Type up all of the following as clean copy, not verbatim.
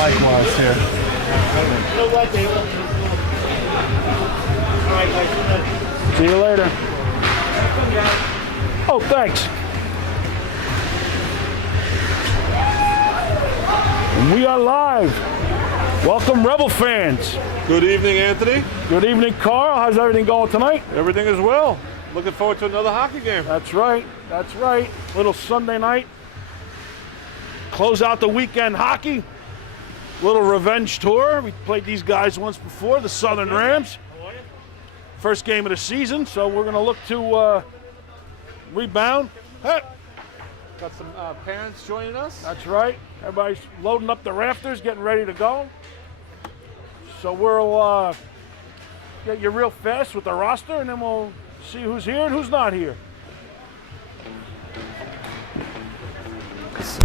Mike was here. See you later. Oh, thanks. And we are live. Welcome, Rebel fans. Good evening, Anthony. Good evening, Carl. How's everything going tonight? Everything is well. Looking forward to another hockey game. That's right. That's right. Little Sunday night. Close out the weekend hockey. Little revenge tour. We played these guys once before, the Southern Rams. First game of the season, so we're going to look to rebound. Hey. Got some parents joining us. That's right. Everybody's loading up the rafters, getting ready to go. So we'll get you real fast with the roster, and then we'll see who's here and who's not here.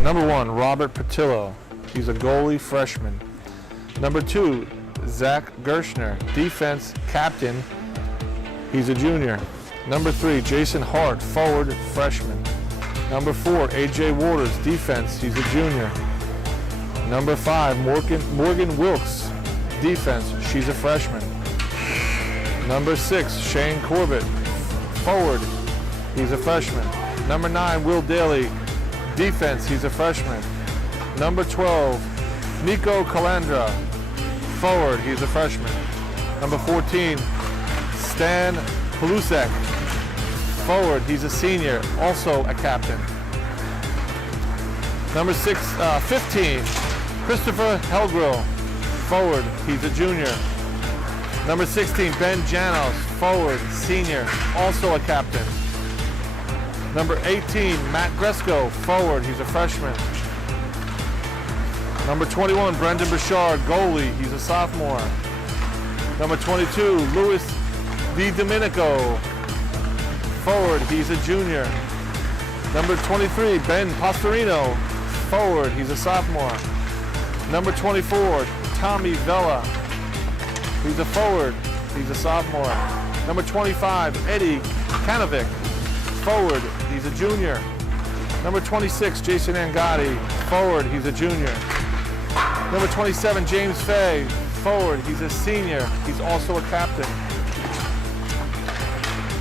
Number 1, Robert Patillo. He's a goalie freshman. Number 2, Zach Gershner, defense captain. He's a junior. Number 3, Jason Hart, forward freshman. Number 4, AJ Waters, defense. He's a junior. Number 5, Morgan Wilkes, defense. She's a freshman. Number 6, Shane Corbett, forward. He's a freshman. Number 9, Will Daly, defense. He's a freshman. Number 12, Nico Calandra, forward. He's a freshman. Number 14, Stan Palusek, forward. He's a senior, also a captain. Number 15, Christopher Helgrill, forward. He's a junior. Number 16, Ben Janos, forward, senior, also a captain. Number 18, Matt Gresco, forward. He's a freshman. Number 21, Brendan Bouchard, goalie. He's a sophomore. Number 22, Luis Di Domenico, forward. He's a junior. Number 23, Ben Pastorino, forward. He's a sophomore. Number 24, Tommy Vella. He's a forward. He's a sophomore. Number 25, Eddie Kanovic, forward. He's a junior. Number 26, Jason Angotti, forward. He's a junior. Number 27, James Fay, forward. He's a senior. He's also a captain.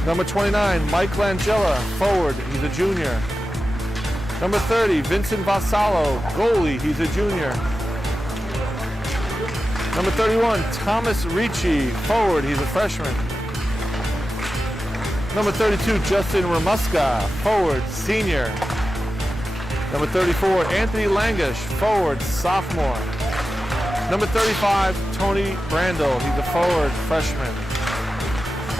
Number 29, Mike Langella, forward. He's a junior. Number 30, Vincent Vassallo, goalie. He's a junior. Number 31, Thomas Ricci, forward. He's a freshman. Number 32, Justin Ramuska, forward, senior. Number 34, Anthony Langish, forward, sophomore. Number 35, Tony Brandel, he's a forward, freshman.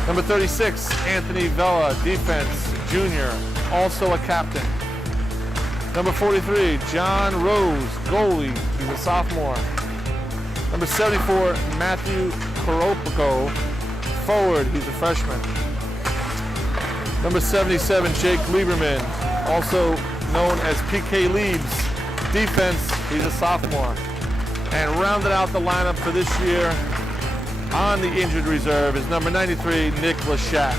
Number 36, Anthony Vella, defense, junior, also a captain. Number 43, John Rose, goalie, he's a sophomore. Number 74, Matthew Koropico, forward, he's a freshman. Number 77, Jake Lieberman, also known as PK Leibs, defense, he's a sophomore. And rounding out the lineup for this year on the injured reserve is number 93, Nick Lashak,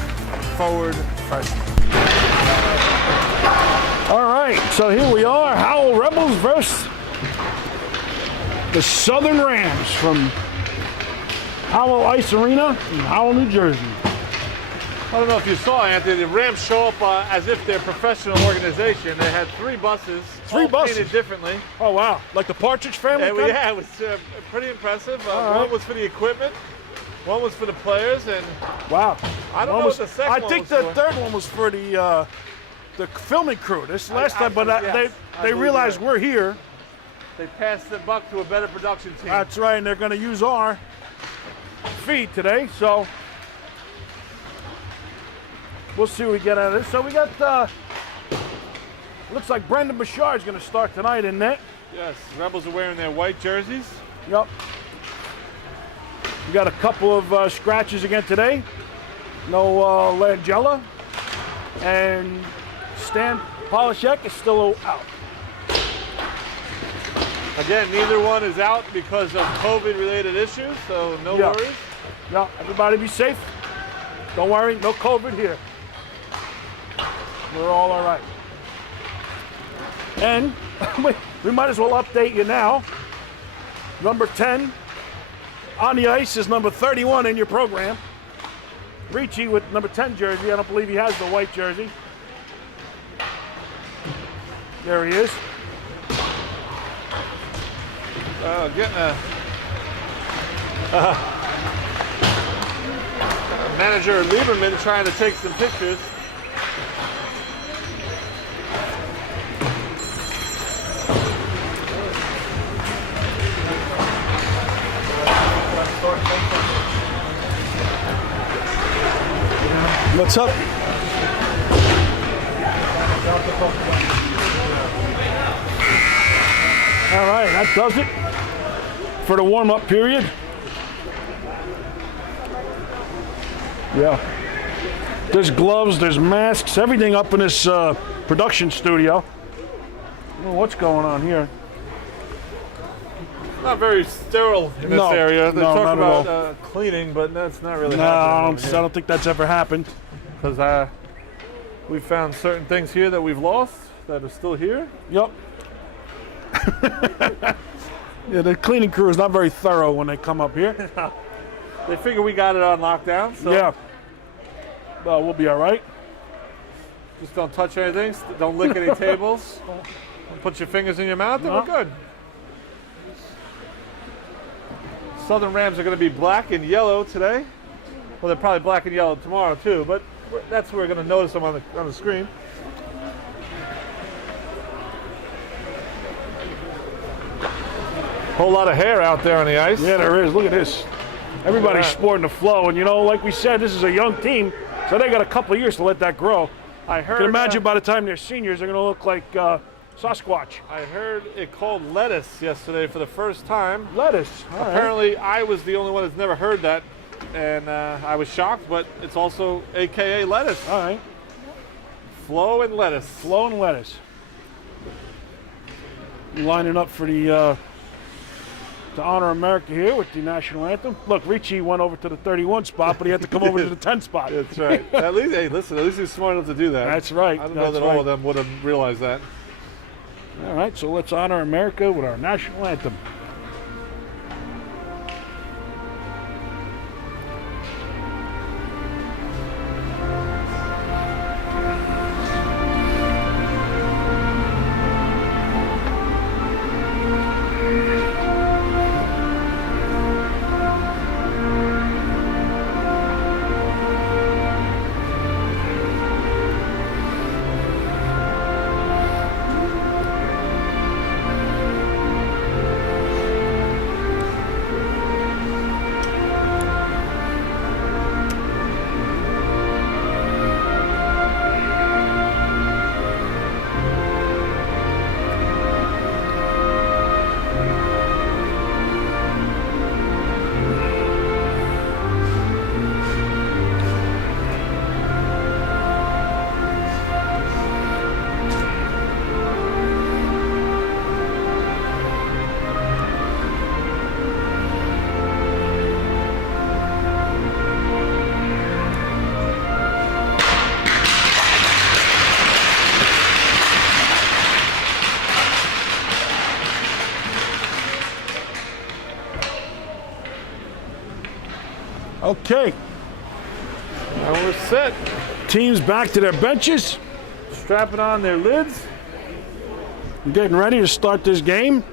forward, freshman. All right, so here we are, Howell Rebels versus the Southern Rams from Howell Ice Arena in Howell, New Jersey. I don't know if you saw, Anthony, the Rams show up as if they're a professional organization. They had 3 buses, all painted differently. Oh, wow. Like the Partridge Family? Yeah, it was pretty impressive. One was for the equipment, one was for the players, and wow. I don't know what the second one was. I think the third one was for the filming crew. This last time, but they realized we're here. They passed the buck to a better production team. That's right, and they're going to use our feed today, so we'll see what we get out of this. So we got, looks like Brendan Bouchard is going to start tonight in net. Yes, Rebels are wearing their white jerseys. Yep. We got a couple of scratches again today. No Langella. And Stan Polishek is still out. Again, neither one is out because of COVID-related issues, so no worries. Yeah, everybody be safe. Don't worry, no COVID here. We're all right. And we might as well update you now. Number 10 on the ice is number 31 in your program. Ricci with number 10 jersey. I don't believe he has the white jersey. There he is. Getting manager Lieberman trying to take some pictures. What's up? All right, that does it for the warm-up period. Yeah. There's gloves, there's masks, everything up in this production studio. Well, what's going on here? Not very sterile in this area. They talk about cleaning, but that's not really happening. I don't think that's ever happened. Because we found certain things here that we've lost that are still here. Yep. Yeah, the cleaning crew is not very thorough when they come up here. They figure we got it on lockdown. So yeah. Well, we'll be all right. Just don't touch anything. Don't lick any tables. Don't put your fingers in your mouth, and we're good. Southern Rams are going to be black and yellow today. Well, they're probably black and yellow tomorrow too, but that's where we're going to notice them on the screen. Whole lot of hair out there on the ice. Yeah, there is. Look at this. Everybody's sporting the flow, and like we said, this is a young team, so they got a couple of years to let that grow. I heard. You can imagine by the time they're seniors, they're going to look like Sasquatch. I heard it called lettuce yesterday for the first time. Lettuce. Apparently, I was the only one that's never heard that, and I was shocked. But it's also AKA lettuce. All right. Flow and lettuce. Flow and lettuce. Lining up for the to honor America here with the national anthem. Look, Ricci went over to the 31 spot, but he had to come over to the 10 spot. That's right. At least, hey, listen, at least he's smart enough to do that. That's right. I don't know that all of them would have realized that. All right, so let's honor America with our national anthem. Okay. Now we're set. Teams back to their benches, Strapping on their lids. getting ready to start this game.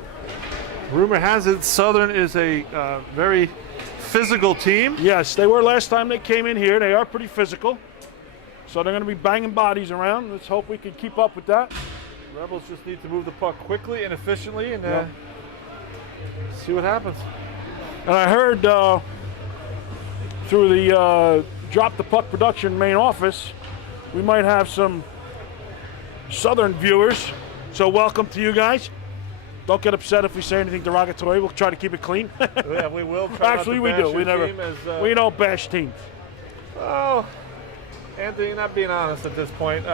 Rumor has it Southern is a very physical team. Yes, they were last time they came in here. They are pretty physical. So they're going to be banging bodies around. Let's hope we can keep up with that. Rebels just need to move the puck quickly and efficiently and see what happens. And I heard through the Drop the Puck production main office, we might have some Southern viewers. So welcome to you guys. Don't get upset if we say anything derogatory. We'll try to keep it clean. Yeah, we will try. Actually, we do. We don't bash teams. Oh, Anthony, you're not being honest at this point.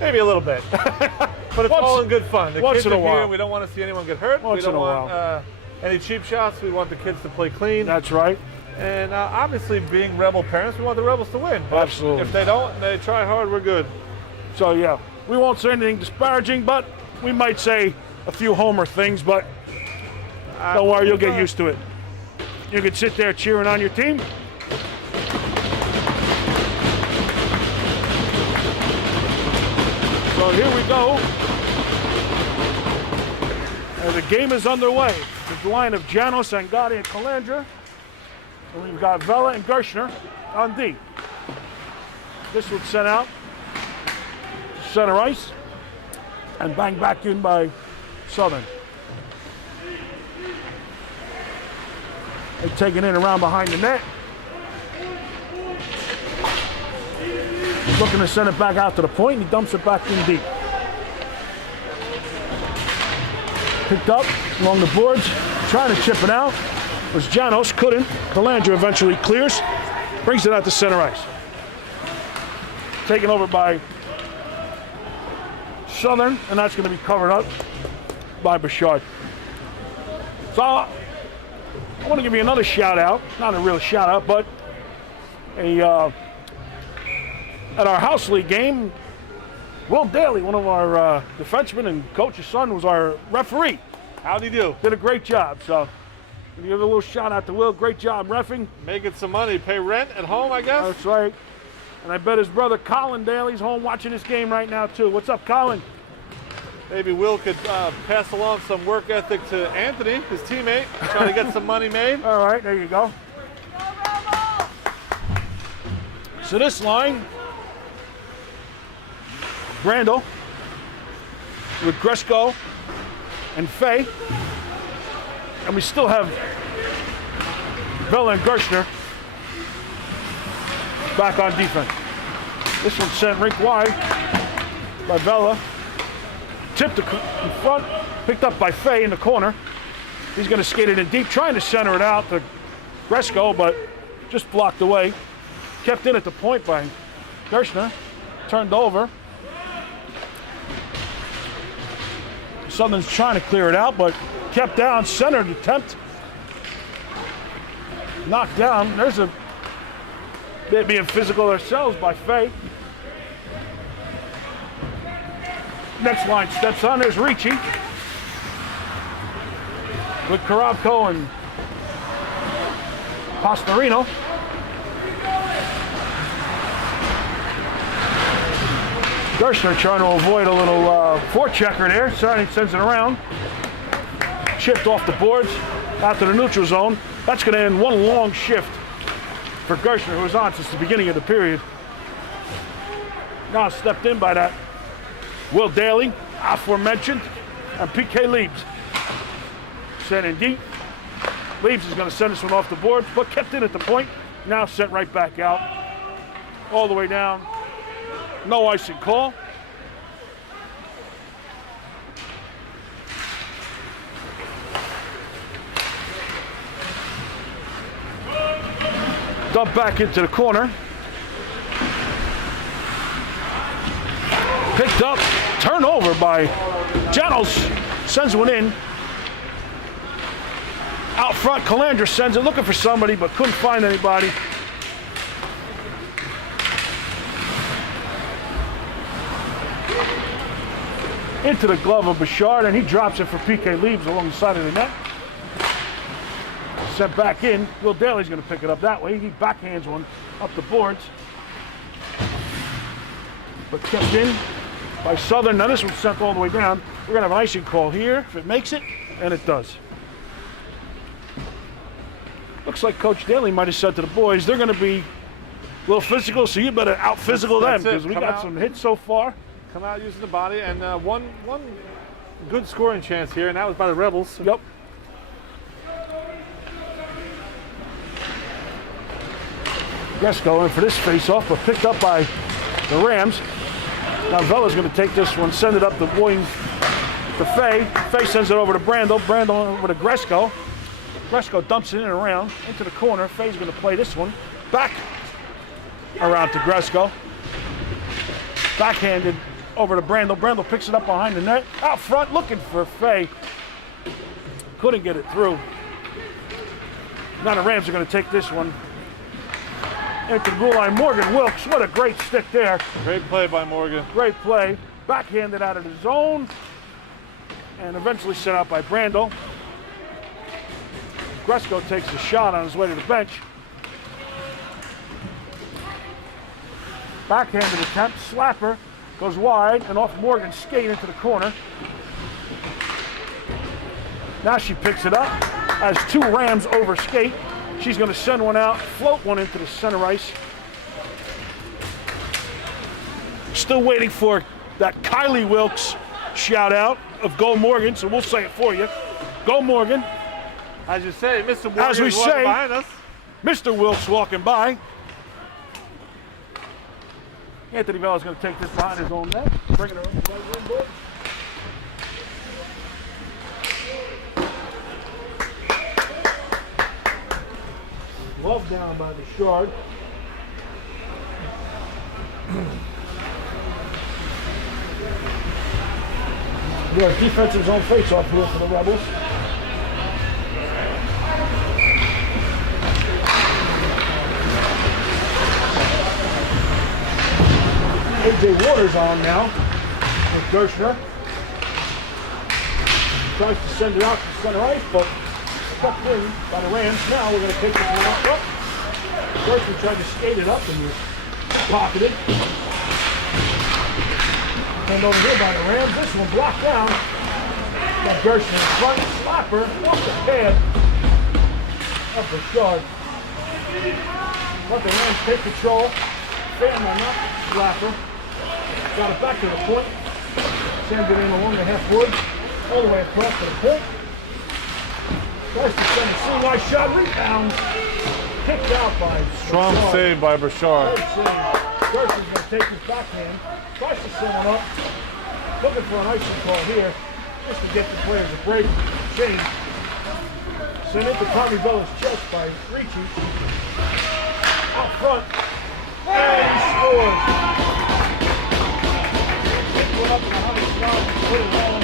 Maybe a little bit. But it's all in good fun. The kids are here. We don't want to see anyone get hurt. We don't want any cheap shots. We want the kids to play clean. That's right. And obviously, being Rebel parents, we want the Rebels to win. But absolutely. If they don't, they try hard, we're good. So, yeah, we won't say anything disparaging, but we might say a few homer things. But Don't worry, you'll get used to it. You can sit there cheering on your team. So here we go. And the game is underway. The line of Janos, Angadi, and Calandra. And we've got Vela and Gershner on D. This was sent out to center ice and banged back in by Southern. They're taking it around behind the net. Looking to send it back out to the point, and he dumps it back in deep. Picked up along the boards, trying to chip it out. Was Janos, couldn't. Calandra eventually clears, brings it out to center ice. Taken over by Southern, and that's going to be covered up by Bouchard. So I want to give you another shout out, not a real shout out, but at our house league game, Will Daly, one of our defensemen and coach's son, was our referee. How'd he do? Did a great job. So give a little shout out to Will. Great job reffing. Making some money, pay rent at home, I guess. That's right. And I bet his brother Colin Daly's home watching this game right now too. What's up, Colin? Maybe Will could pass along some work ethic to Anthony, his teammate, trying to get some money made. All right, there you go. So this line, Brandel with Gresko and Fay. And we still have Vela and Gershner back on defense. This one sent rink wide by Vela. Tipped in front, picked up by Fay in the corner. He's going to skate it in deep, trying to center it out to Gresko, but just blocked away. Kept in at the point by Gershner. Turned over. Southern's trying to clear it out, but kept down, centered attempt. Knocked down. There's a bit being physical ourselves by Fay. Next line steps on. There's Ricci with Karabko and Pastorino. Gershner trying to avoid a little forechecker there. Sorry, sends it around. Chipped off the boards out to the neutral zone. That's going to end one long shift for Gershner, who was on since the beginning of the period. Now stepped in by that Will Daly, aforementioned, and PK Leibs. Sent in deep. Leibs is going to send this one off the board, but kept in at the point. Now sent right back out. All the way down. No icing call. Dump back into the corner. Picked up, turnover by Janos, sends one in. Out front, Calandra sends it, looking for somebody, but couldn't find anybody. Into the glove of Bouchard, and he drops it for PK Leibs along the side of the net. Sent back in. Will Daly's going to pick it up that way. He backhands one up the boards. But kept in by Southern. Now this one's sent all the way down. We're going to have an icing call here if it makes it, and it does. Looks like Coach Daly might have said to the boys, they're going to be a little physical, so you better out-physical them, because we got some hits so far. Come out using the body, and one good scoring chance here, and that was by the Rebels. Yep. Gresko in for this face-off, but picked up by the Rams. Now Vela's going to take this one, send it up the wing to Fay. Fay sends it over to Brandel. Brandel over to Gresko. Gresko dumps it in and around into the corner. Fay's going to play this one back around to Gresko. Backhanded over to Brandel. Brandel picks it up behind the net. Out front looking for Fay. Couldn't get it through. Now the Rams are going to take this one into the goal line. Morgan Wilkes, what a great stick there. Great play by Morgan. Great play. Backhanded out of the zone. And eventually sent out by Brandel. Gresko takes a shot on his way to the bench. Backhanded attempt, slapper, goes wide and off Morgan's skate into the corner. Now she picks it up, has 2 Rams over skate. She's going to send one out, float one into the center ice. Still waiting for that Kylie Wilkes shout out of Go Morgan, so we'll say it for you. Go Morgan. As you say, Mr. Morgan As we is walking say, behind us. Mr. Wilkes walking by. Anthony Vella's going to take this behind his own net. Bring it around. Glove down by the Shard. We have defensive zone face-off here for the Rebels. AJ Waters on now with Gershner. Tries to send it out to center ice, but tucked in by the Rams. Now we're going to take this one out. Gershner tried to skate it up and was pocketed. And over here by the Rams, this one blocked down. Got Gershner in front, slapper off the pad of the Shard. Let the Rams take control. Fan on that slapper. Got it back to the point. Sends it in along the half wood, all the way across to the point. Tries to send a CY shot, rebound. Kicked out by Strong Bouchard. save by Bouchard. Great save. Gershner's going to take his backhand. Tries to send one up. Looking for an icing call here, just to get the players a break. Change. Sent it to Tommy Bella's chest by Ricci. Out front. And he scores. Picked one up in the high slot, put it on.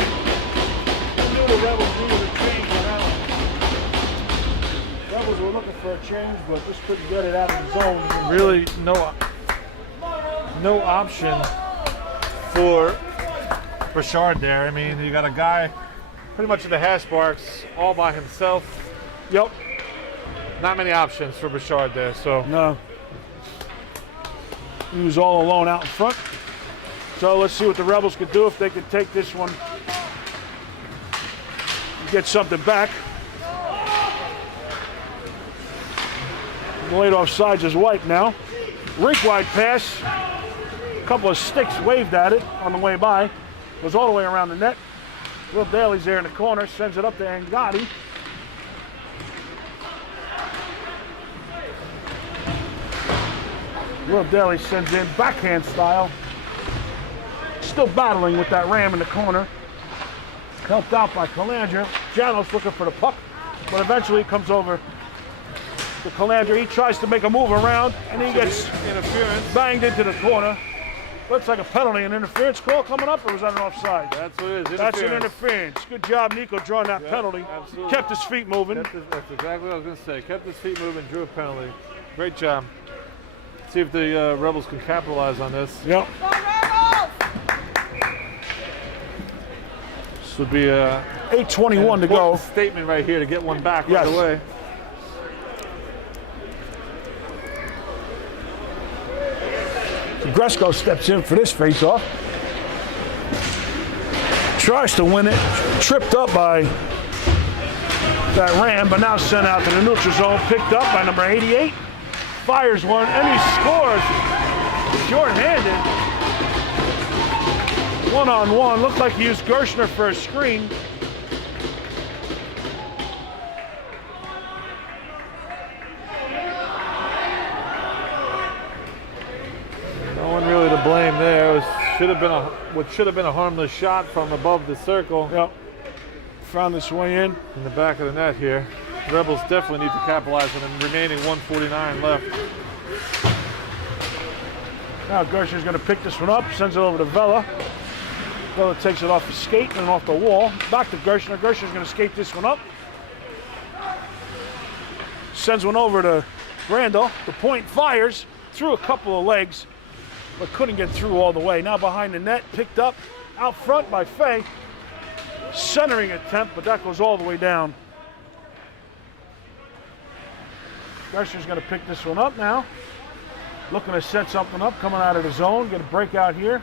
I knew the Rebels needed a change on that one. Rebels were looking for a change, but just couldn't get it out of the zone. Really, no option for Bouchard there. I mean, you got a guy pretty much in the hash marks all by himself. Yep. Not many options for Bouchard there. So No. He was all alone out in front. So let's see what the Rebels could do if they could take this one and get something back. The late offsides is wiped now. Rink wide pass. A couple of sticks waved at it on the way by. Goes all the way around the net. Will Daly's there in the corner. Sends it up to Angotti. Will Daly sends in backhand style. Still battling with that Ram in the corner. Helped out by Calandra. Janos looking for the puck, but eventually it comes over to Calandra. He tries to make a move around, and he gets interference, banged into the corner. Looks like a penalty. An interference call coming up, or was that an offside? That's what it is. That's an interference. Good job, Nico, drawing that penalty. Absolutely. Kept his feet moving. That's exactly what I was going to say. Kept his feet moving, drew a penalty. Great job. See if the Rebels can capitalize on this. Yep. This would be a 8:21 to go. Statement right here to get one back Yes. right away. Gresko steps in for this face-off. Tries to win it. Tripped up by that Ram, but now sent out to the neutral zone. Picked up by number 88. Fires one, and he scores. Short-handed. One-on-one. Looked like he used Gershner for a screen. No one really to blame there. It should have been what should have been a harmless shot from above the circle. Yep. Found this way in the back of the net here. The Rebels definitely need to capitalize on the remaining 1:49 left. Now Gershner's going to pick this one up, sends it over to Vella. Vella takes it off the skate and off the wall. Back to Gershner. Gershner's going to skate this one up. Sends one over to Randall. The point fires through a couple of legs, but couldn't get through all the way. Now behind the net, picked up out front by Fay. Centering attempt, but that goes all the way down. Gershner's going to pick this one up now. Looking to set something up, coming out of the zone. Get a breakout here.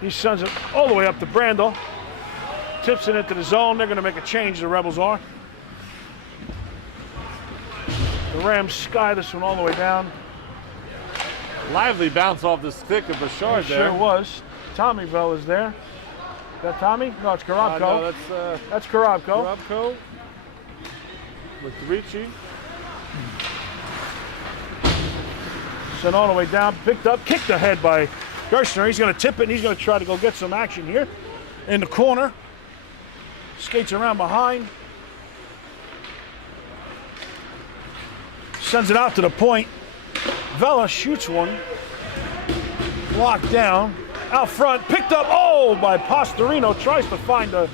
He sends it all the way up to Brandel. Tips it into the zone. They're going to make a change, the Rebels are. The Rams sky this one all the way down. Lively bounce off the stick of Bouchard there. Sure was. Tommyville is there. Is that Tommy? No, it's Karabko. No, that's Karabko. Karabko with Ricci. Sent all the way down, picked up, kicked ahead by Gershner. He's going to tip it, and he's going to try to go get some action here in the corner. Skates around behind. Sends it out to the point. Vela shoots one. Locked down. Out front, picked up, by Pastorino. Tries to find a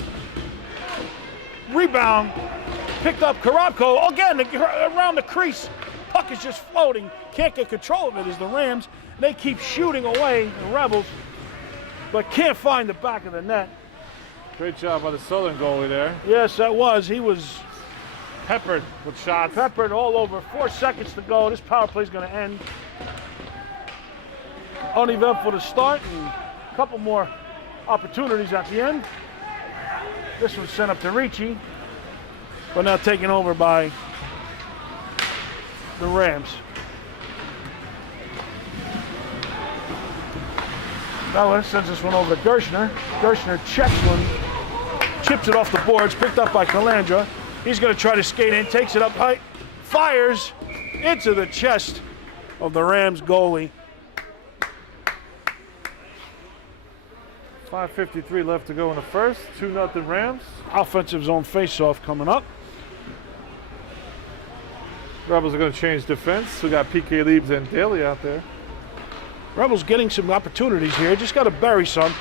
rebound. Picked up Karabko. Again, around the crease. Puck is just floating. Can't get control of it as the Rams. They keep shooting away, the Rebels, but can't find the back of the net. Great job by the Southern goalie there. Yes, that was. He was peppered with shots. Peppered all over. 4 seconds to go. This power play is going to end. Uneventful to start, and a couple more opportunities at the end. This one's sent up to Ricci, but now taken over by the Rams. Bella sends this one over to Gershner. Gershner checks one, chips it off the boards, picked up by Calandra. He's going to try to skate in, takes it up high, fires into the chest of the Rams goalie. 5:53 left to go in the first. 2-0 Rams. Offensive zone faceoff coming up. Rebels are going to change defense. We got PK Leibs and Daly out there. Rebels getting some opportunities here. Just got to bury some.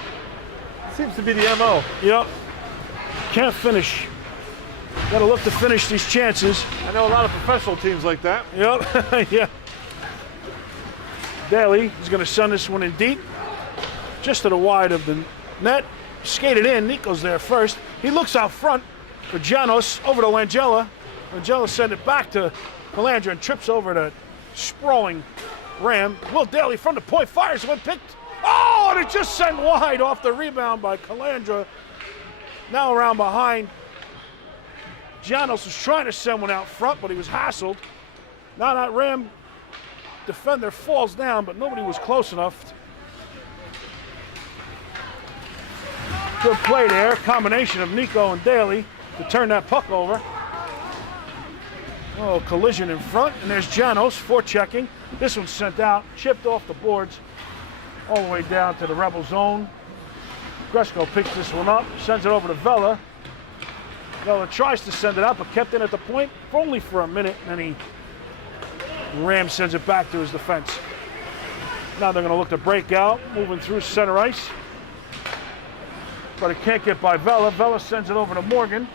Seems to be the MO. Yep. Can't finish. Got to look to finish these chances. I know a lot of professional teams like that. Yep. Yeah. Daly is going to send this one in deep. Just to the wide of the net. Skated in. Nico's there first. He looks out front for Janos over to Langella. Langella sent it back to Calandra and trips over the sprawling Ram. Will Daly from the point fires one picked. Oh, and it just sent wide off the rebound by Calandra. Now around behind. Janos was trying to send one out front, but he was hassled. Now that Ram defender falls down, but nobody was close enough. Good play there. Combination of Nico and Daly to turn that puck over. Oh, collision in front, and there's Janos forechecking. This one's sent out, chipped off the boards, all the way down to the Rebel zone. Gresko picks this one up, sends it over to Vela. Vela tries to send it out, but kept in at the point for only for a minute, and then Ram sends it back to his defense. Now they're going to look to break out, moving through center ice. But it can't get by Vela. Vela sends it over to Morgan.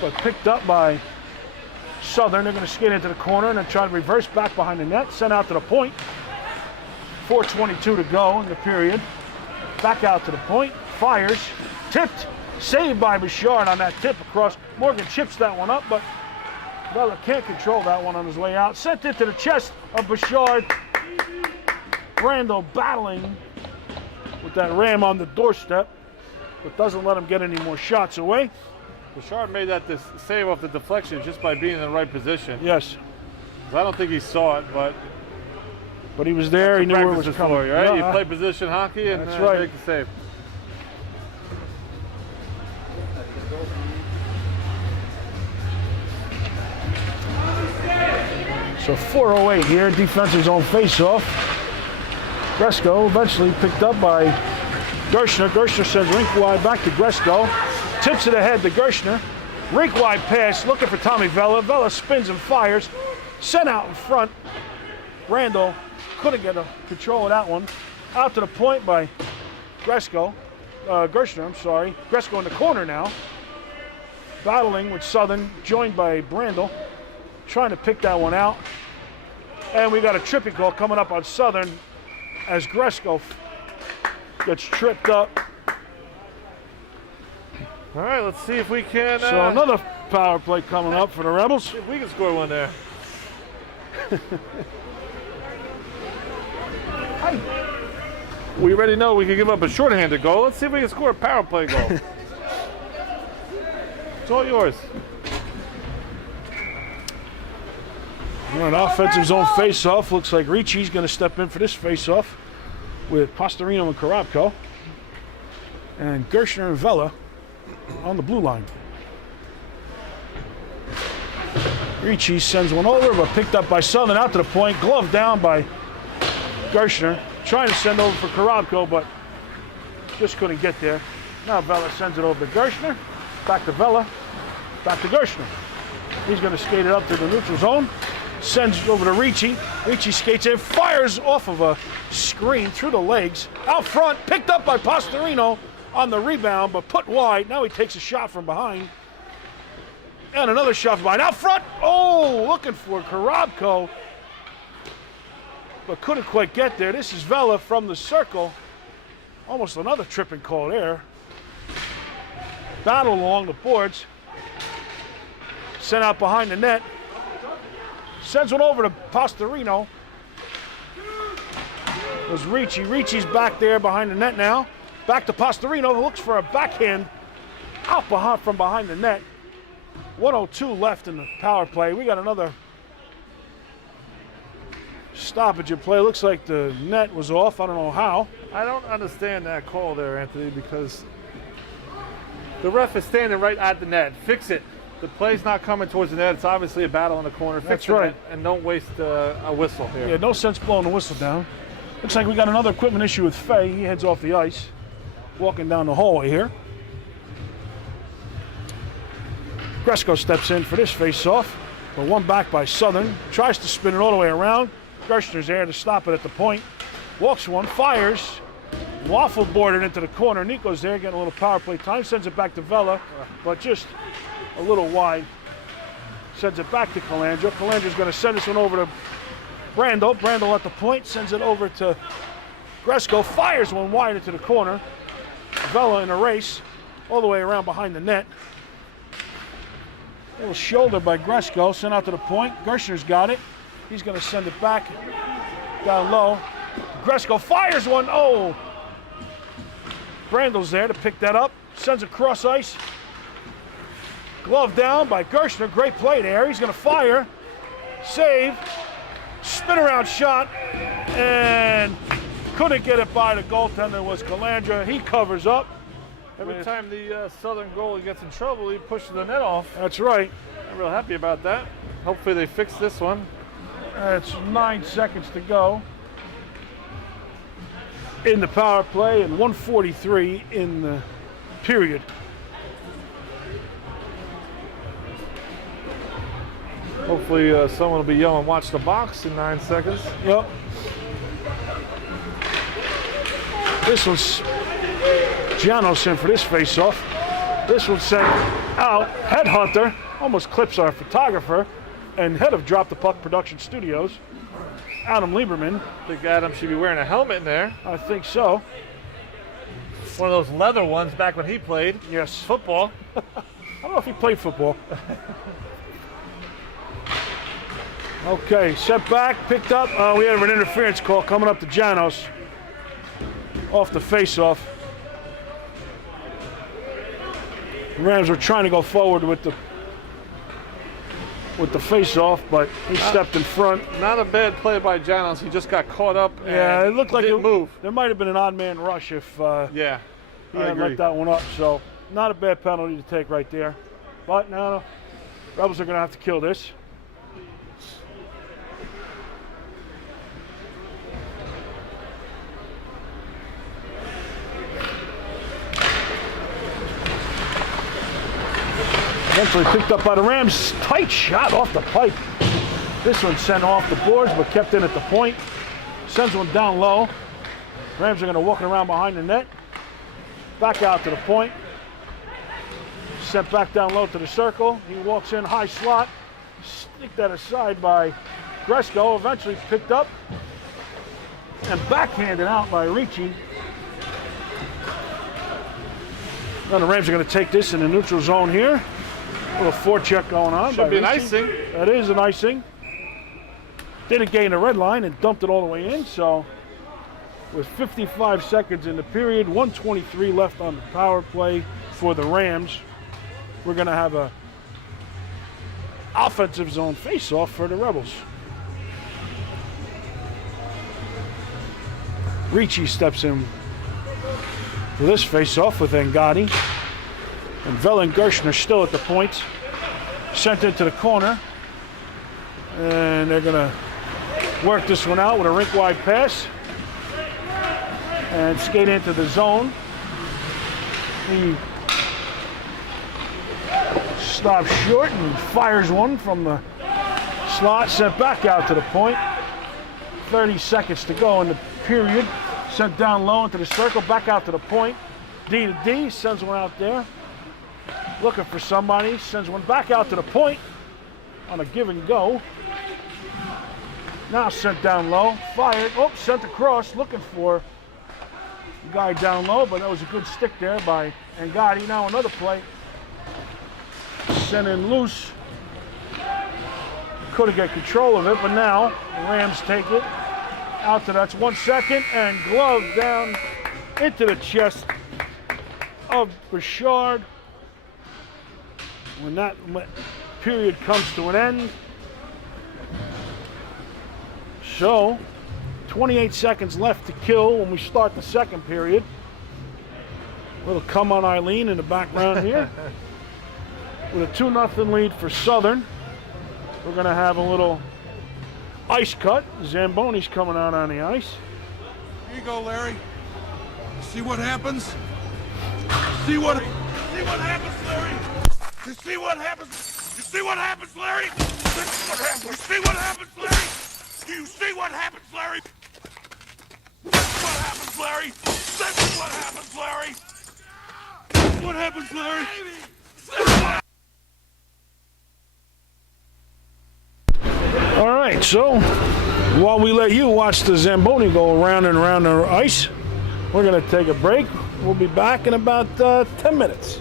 But picked up by Southern. They're going to skate into the corner and then try to reverse back behind the net. Sent out to the point. 4:22 to go in the period. Back out to the point. Fires. Tipped. Saved by Bouchard on that tip across. Morgan chips that one up, but Vela can't control that one on his way out. Sent it to the chest of Bouchard. Brando battling with that Ram on the doorstep, but doesn't let him get any more shots away. Bouchard made that save off the deflection just by being in the right position. Yes. I don't think he saw it, but he was there. He knew where it was coming. Right? Yeah. You play position hockey and that's right. Make the save. So 4:08 here, defensive zone faceoff. Gresko eventually picked up by Gershner. Gershner sends rink wide back to Gresko. Tips it ahead to Gershner. Rink wide pass, looking for Tommy Vela. Vela spins and fires. Sent out in front. Randall couldn't get a control of that one. Out to the point by Gershner, I'm sorry. Gresko in the corner now. Battling with Southern, joined by Brandel. Trying to pick that one out. And we got a tripping call coming up on Southern as Gresko gets tripped up. All right, let's see if we can. So another Power play coming up for the Rebels. See if we can score one there. We already know we can give up a shorthanded goal. Let's see if we can score a power play goal. It's all yours. An offensive zone face-off. Looks like Ricci's going to step in for this face-off with Pastorino and Karabko. And Gershner and Vela on the blue line. Ricci sends one over, but picked up by Southern out to the point. Glove down by Gershner. Trying to send over for Karabko, but just couldn't get there. Now Vela sends it over to Gershner. Back to Vela. Back to Gershner. He's going to skate it up to the neutral zone. Sends it over to Ricci. Ricci skates in, fires off of a screen through the legs. Out front, picked up by Pastorino on the rebound, but put wide. Now he takes a shot from behind. And another shot from behind. Out front, oh, looking for Karabko, but couldn't quite get there. This is Vela from the circle. Almost another tripping call there. Battle along the boards. Sent out behind the net. Sends one over to Pastorino. It was Ricci. Ricci's back there behind the net now. Back to Pastorino, who looks for a backhand out from behind the net. 1:02 left in the power play. We got another stoppage in play. Looks like the net was off. I don't know how. I don't understand that call there, Anthony, because the ref is standing right at the net. Fix it. The play's not coming towards the net. It's obviously a battle in the corner. That's right. And don't waste a whistle here. Yeah, no sense blowing the whistle down. Looks like we got another equipment issue with Fay. He heads off the ice, walking down the hallway here. Gresco steps in for this face-off, but one back by Southern. Tries to spin it all the way around. Gershner's there to stop it at the point. Walks one, fires. Waffle boarded into the corner. Nico's there getting a little power play time. Sends it back to Vela, but just a little wide. Sends it back to Calandra. Calandra's going to send this one over to Brandel. Brandel at the point. Sends it over to Gresco. Fires one wide into the corner. Vela in a race all the way around behind the net. Little shoulder by Gresco. Sent out to the point. Gershner's got it. He's going to send it back down low. Gresco fires one. Oh! Brandel's there to pick that up. Sends it cross ice. Glove down by Gershner. Great play there. He's going to fire. Save. Spin around shot. And couldn't get it by the goaltender was Calandra. He covers up. Every time the Southern goalie gets in trouble, he pushes the net off. That's right. I'm real happy about that. Hopefully they fix this one. It's 9 seconds to go in the power play and 1:43 in the period. Hopefully someone will be yelling, watch the box in 9 seconds. Yep. This one's Giannos in for this face-off. This one sent out. Headhunter almost clips our photographer and head of Drop the Puck Production Studios, Adam Lieberman. I think Adam should be wearing a helmet in there. I think so. One of those leather ones back when he played. Yes. Football. I don't know if he played football. Okay, set back, picked up. We have an interference call coming up to Giannos off the face-off. The Rams were trying to go forward with the face-off, but he stepped in front. Not a bad play by Giannos. He just got caught up. Yeah, it looked like didn't move. There might have been an odd man rush if yeah, he hadn't let that one up. So not a bad penalty to take right there. But now Rebels are going to have to kill this. Eventually picked up by the Rams. Tight shot off the pipe. This one sent off the boards, but kept in at the point. Sends one down low. Rams are going to walk around behind the net. Back out to the point. Sent back down low to the circle. He walks in high slot. Stick that aside by Gresco. Eventually picked up and backhanded out by Ricci. Now the Rams are going to take this in the neutral zone here. Little forecheck going on. Should be an icing. That is an icing. Didn't gain the red line and dumped it all the way in, so with 55 seconds in the period, 1:23 left on the power play for the Rams, we're going to have a offensive zone face-off for the Rebels. Ricci steps in for this face-off with Angadi. And Velen Gershner still at the point. Sent into the corner. And they're going to work this one out with a rink-wide pass. And skate into the zone. He stops short and fires one from the slot, sent back out to the point. 30 seconds to go in the period. Sent down low into the circle, back out to the point. D to D, sends one out there. Looking for somebody, sends one back out to the point on a give and go. Now sent down low, fired, sent across, looking for the guy down low, but that was a good stick there by Angadi. Now another play. Sent in loose. Couldn't get control of it, but now the Rams take it. Out to that's 1 second, and glove down into the chest of Bouchard. When that period comes to an end. So, 28 seconds left to kill when we start the second period. A little come on Eileen in the background here. With a 2-0 lead for Southern. We're going to have a little ice cut. Zamboni's coming out on the ice. Here you go, Larry. See what happens? See what happens, Larry? You see what happens? You see what happens, Larry? This is what happens. You see what happens, Larry? Do you see what happens, Larry? This is what happens, Larry. This is what happens, Larry. This is what happens, Larry. All right, so while we let you watch the Zamboni go around and around the ice, we're going to take a break. We'll be back in about 10 minutes.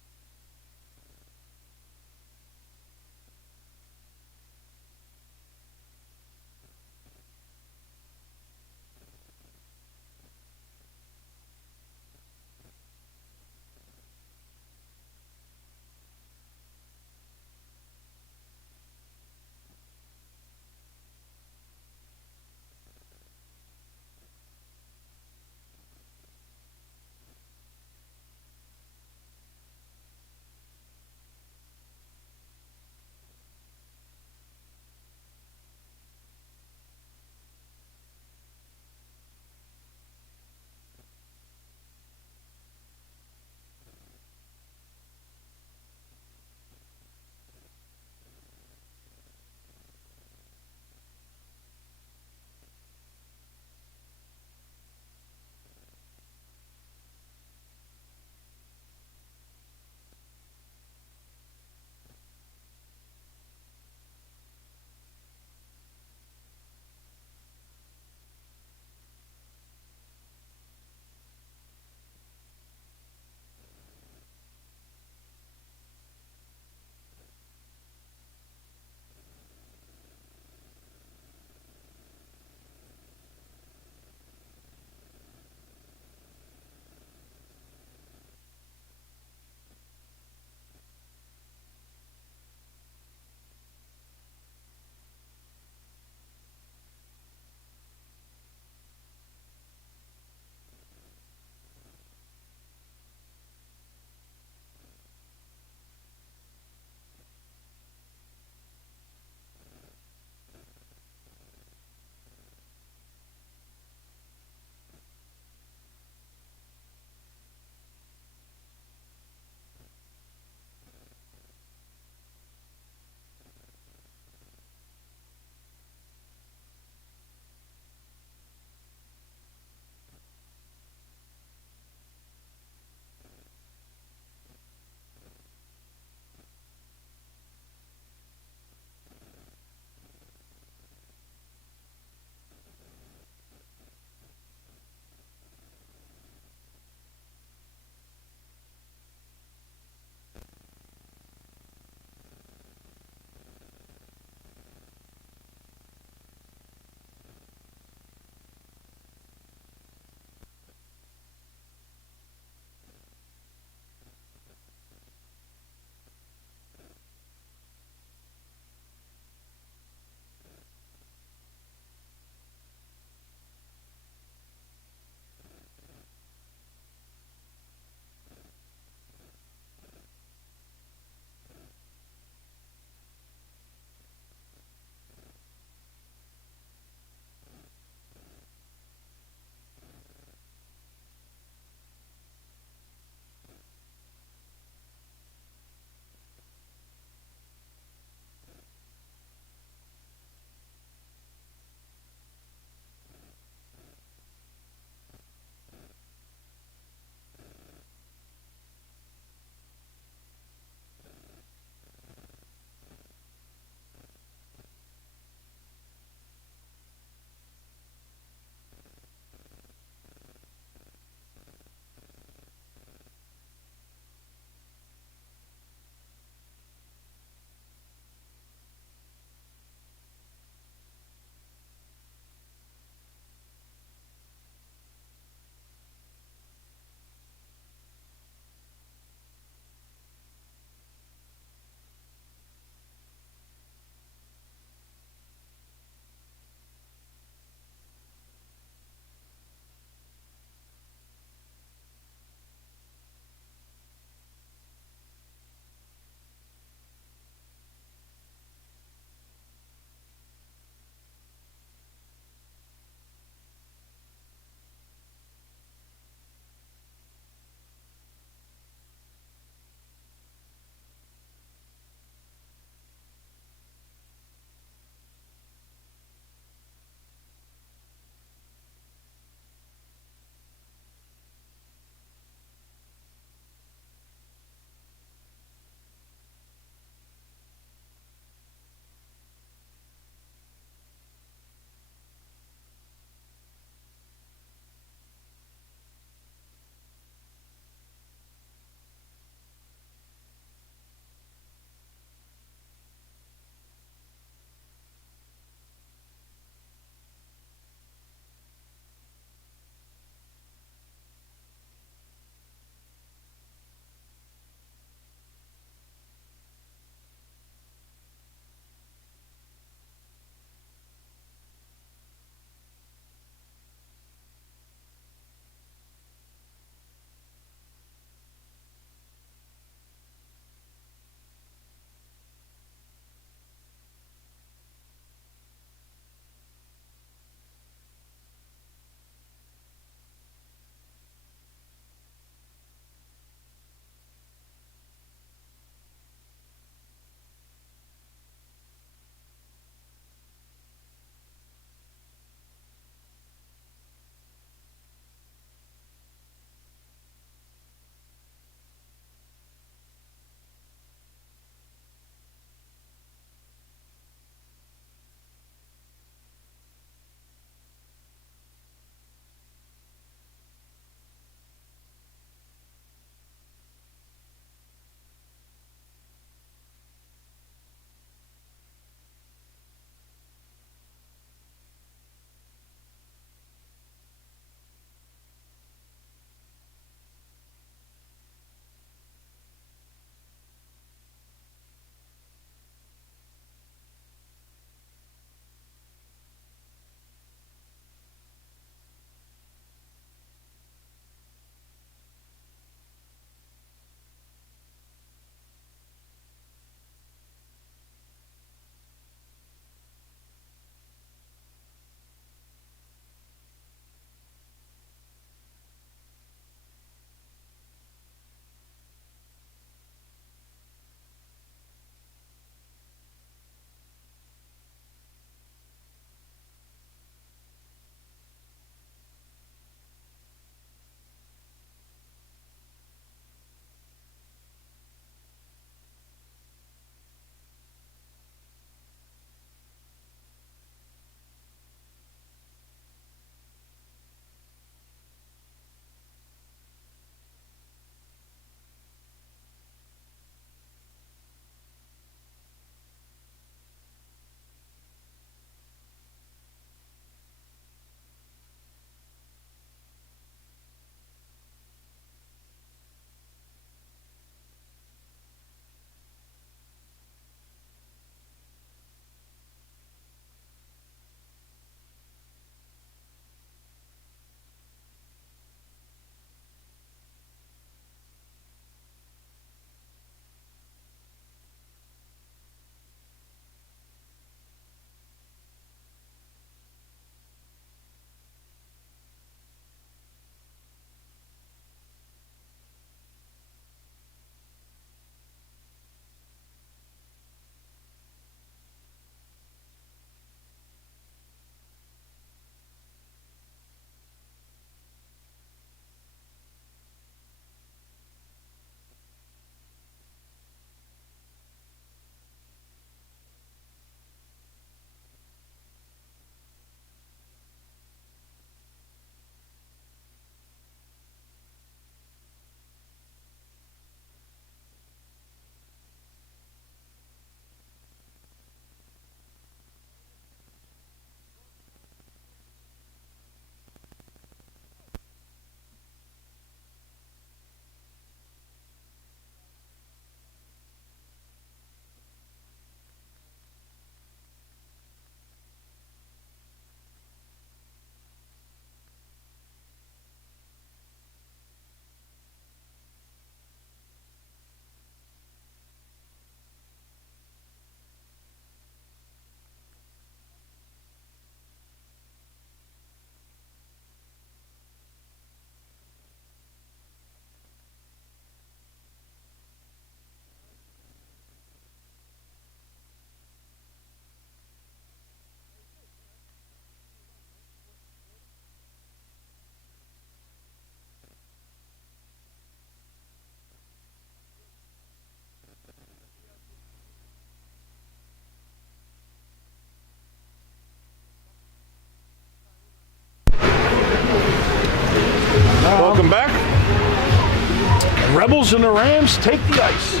Rebels and the Rams take the ice.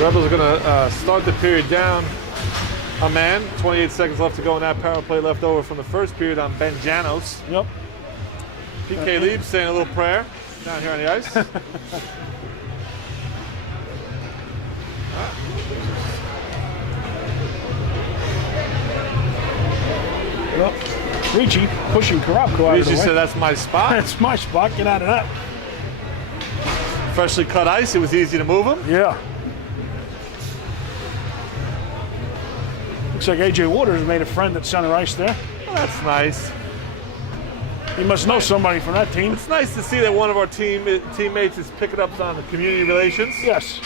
Rebels are going to start the period down a man. 28 seconds left to go in that power play left over from the first period on Ben Janos. Yep. PK Lieb saying a little prayer down here on the ice. Well, Ricci pushing Karabko out of the way. Ricci said, that's my spot. That's my spot. Get out of that. Freshly cut ice. It was easy to move him. Yeah. Looks like A.J. Waters made a friend at center ice there. Well, that's nice. He must know somebody from that team. It's nice to see that one of our teammates is picking up on the community relations. Yes.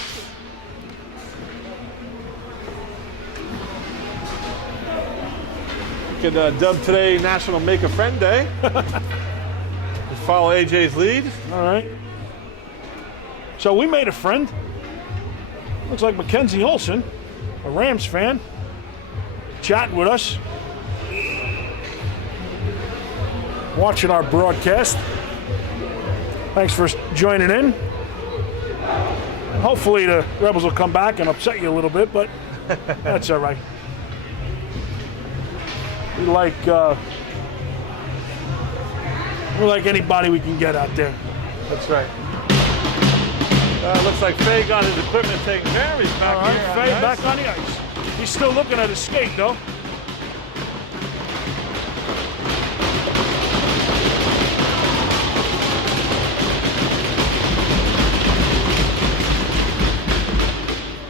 We could dub today National Make a Friend Day. Follow AJ's lead. All right. So we made a friend. Looks like Mackenzie Olson, a Rams fan, chatting with us, watching our broadcast. Thanks for joining in. Hopefully the Rebels will come back and upset you a little bit, but that's all right. We like anybody we can get out there. That's right. Looks like Faye got his equipment taken care of. He's back All right, here. Faye back on the ice. He's still looking at his skate, though.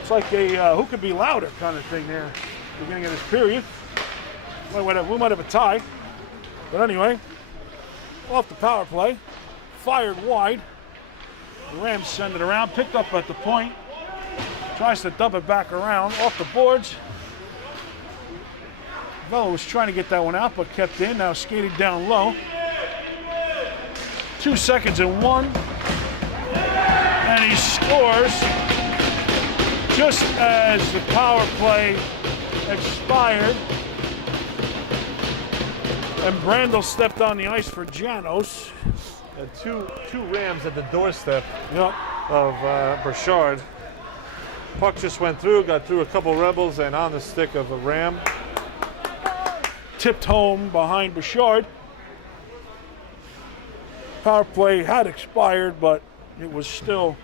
It's like a who could be louder kind of thing there. Beginning of this period. We might have a tie. But anyway, off the power play. Fired wide. The Rams send it around, picked up at the point. Tries to dump it back around, off the boards. Vela was trying to get that one out, but kept in. Now skated down low. 2 seconds and one. And he scores just as the power play expired. And Brandel stepped on the ice for Janos. Two Rams at the doorstep Yep. of Burchard. Puck just went through, got through a couple Rebels, and on the stick of a Ram. Tipped home behind Burchard. Power play had expired, but it was still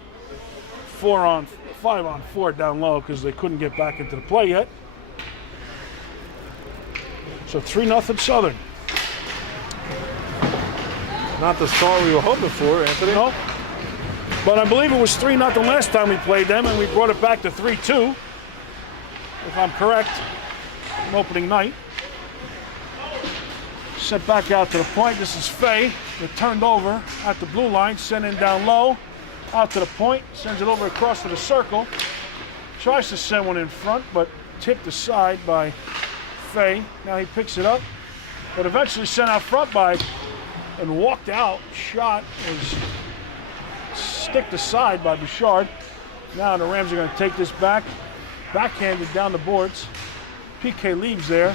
5-on-4 down low because they couldn't get back into the play yet. So 3-0 Southern. Not the start we were hoping for, Anthony. No. But I believe it was 3-0 last time we played them, and we brought it back to 3-2, if I'm correct, from opening night. Sent back out to the point. This is Faye. It turned over at the blue line, sent in down low, out to the point, sends it over across to the circle. Tries to send one in front, but tipped aside by Faye. Now he picks it up, but eventually sent out front by and walked out. Shot was sticked aside by Bouchard. Now the Rams are going to take this back. Backhanded down the boards. PK leaves there.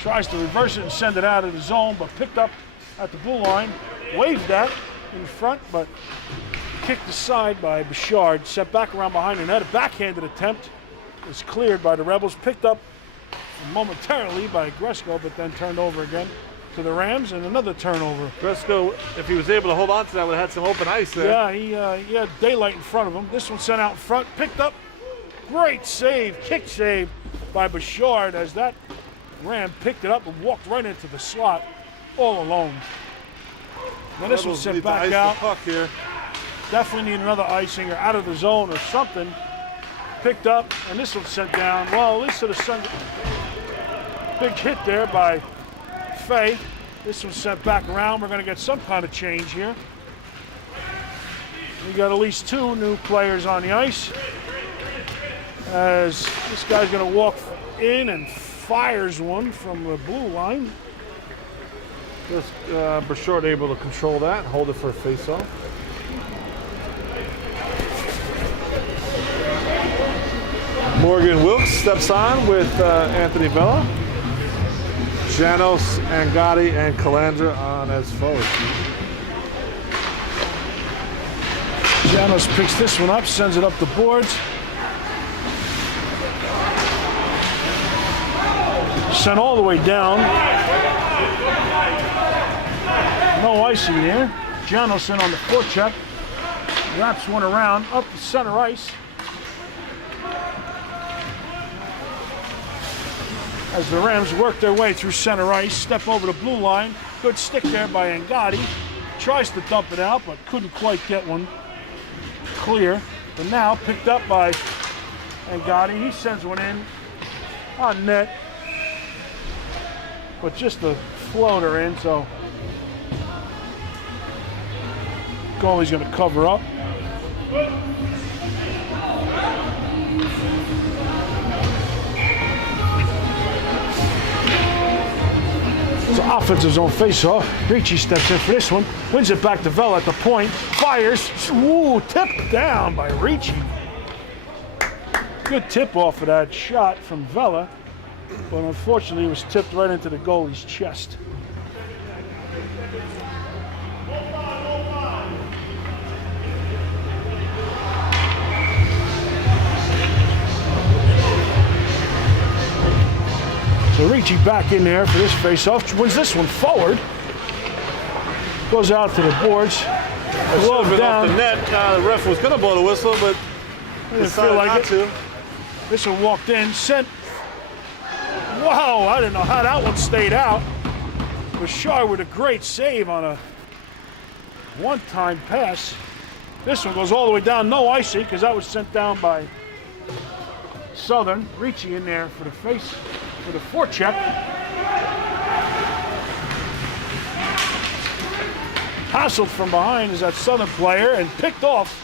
Tries to reverse it and send it out of the zone, but picked up at the blue line. Waved that in front, but kicked aside by Bouchard. Set back around behind the net. A backhanded attempt is cleared by the Rebels. Picked up momentarily by Gresko, but then turned over again to the Rams, and another turnover. Gresko, if he was able to hold on to that, would have had some open ice there. Yeah, he had daylight in front of him. This one sent out in front, picked up. Great save, kick save by Bouchard as that Ram picked it up and walked right into the slot all alone. Then this was sent back out. Puck here. Definitely need another icing or out of the zone or something. Picked up, and this was sent down. Well, at least to the sun. Big hit there by Faye. This was sent back around. We're going to get some kind of change here. We got at least 2 new players on the ice. As this guy's going to walk in and fires one from the blue line. Just Burchard able to control that and hold it for a face-off. Morgan Wilkes steps on with Anthony Vela. Janos, Angotti, and Calandra on as forwards. Janos picks this one up, sends it up the boards. Sent all the way down. No icing here. Janos in on the forecheck. Wraps one around up the center ice. As the Rams work their way through center ice, step over the blue line. Good stick there by Angotti. Tries to dump it out, but couldn't quite get one clear. But now picked up by Angotti. He sends one in on net. But just a floater in, so goalie's going to cover up. It's an offensive zone face-off. Ricci steps in for this one. Wins it back to Vela at the point. Fires. Ooh, tipped down by Ricci. Good tip off of that shot from Vela. But unfortunately, it was tipped right into the goalie's chest. So Ricci back in there for this face-off. Wins this one forward. Goes out to the boards. Glove down. Off the net. The ref was going to blow the whistle, but didn't feel like not to. This one walked in, sent. Wow, I didn't know how that one stayed out. Bouchard with a great save on a one-time pass. This one goes all the way down, no icing, because that was sent down by Southern. Ricci in there for the face, for the forecheck. Hassled from behind is that Southern player and picked off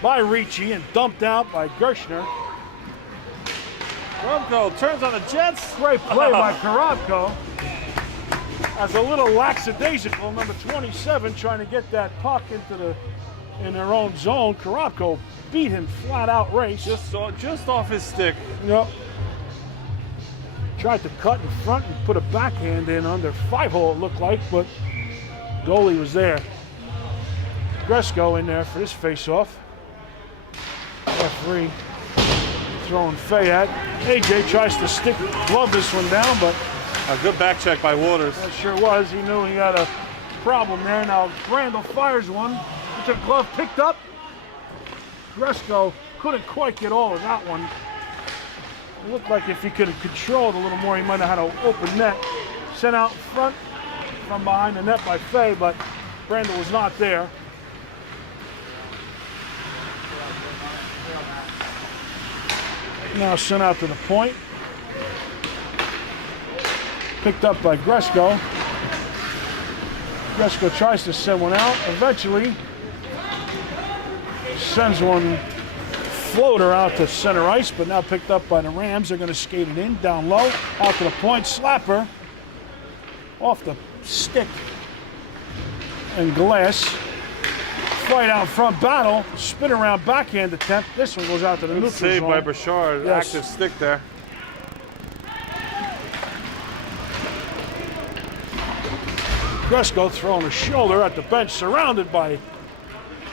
by Ricci and dumped out by Gershner. Karabko turns on the Jets. Great play by Karabko. As a little lackadaisical, number 27 trying to get that puck in their own zone. Karabko beat him flat out race. Just off his stick. Yep. Tried to cut in front and put a backhand in under 5-hole it looked like, but goalie was there. Gresko in there for this face-off. Referee throwing Fayette. AJ tries to glove this one down, but a good back check by Waters. That sure was. He knew he had a problem there. Now Brandel fires one. It's a glove picked up. Gresko couldn't quite get all of that one. It looked like if he could have controlled a little more, he might have had an open net. Sent out front from behind the net by Fay, but Brandel was not there. Now sent out to the point. Picked up by Gresko. Gresko tries to send one out. Eventually sends one floater out to center ice, but now picked up by the Rams. They're going to skate it in, down low, out to the point. Slapper off the stick and glass. Fight out front battle, spin around backhand attempt. This one goes out to the neutral zone. Saved by Bouchard, yes. Active stick there. Gresko throwing a shoulder at the bench, surrounded by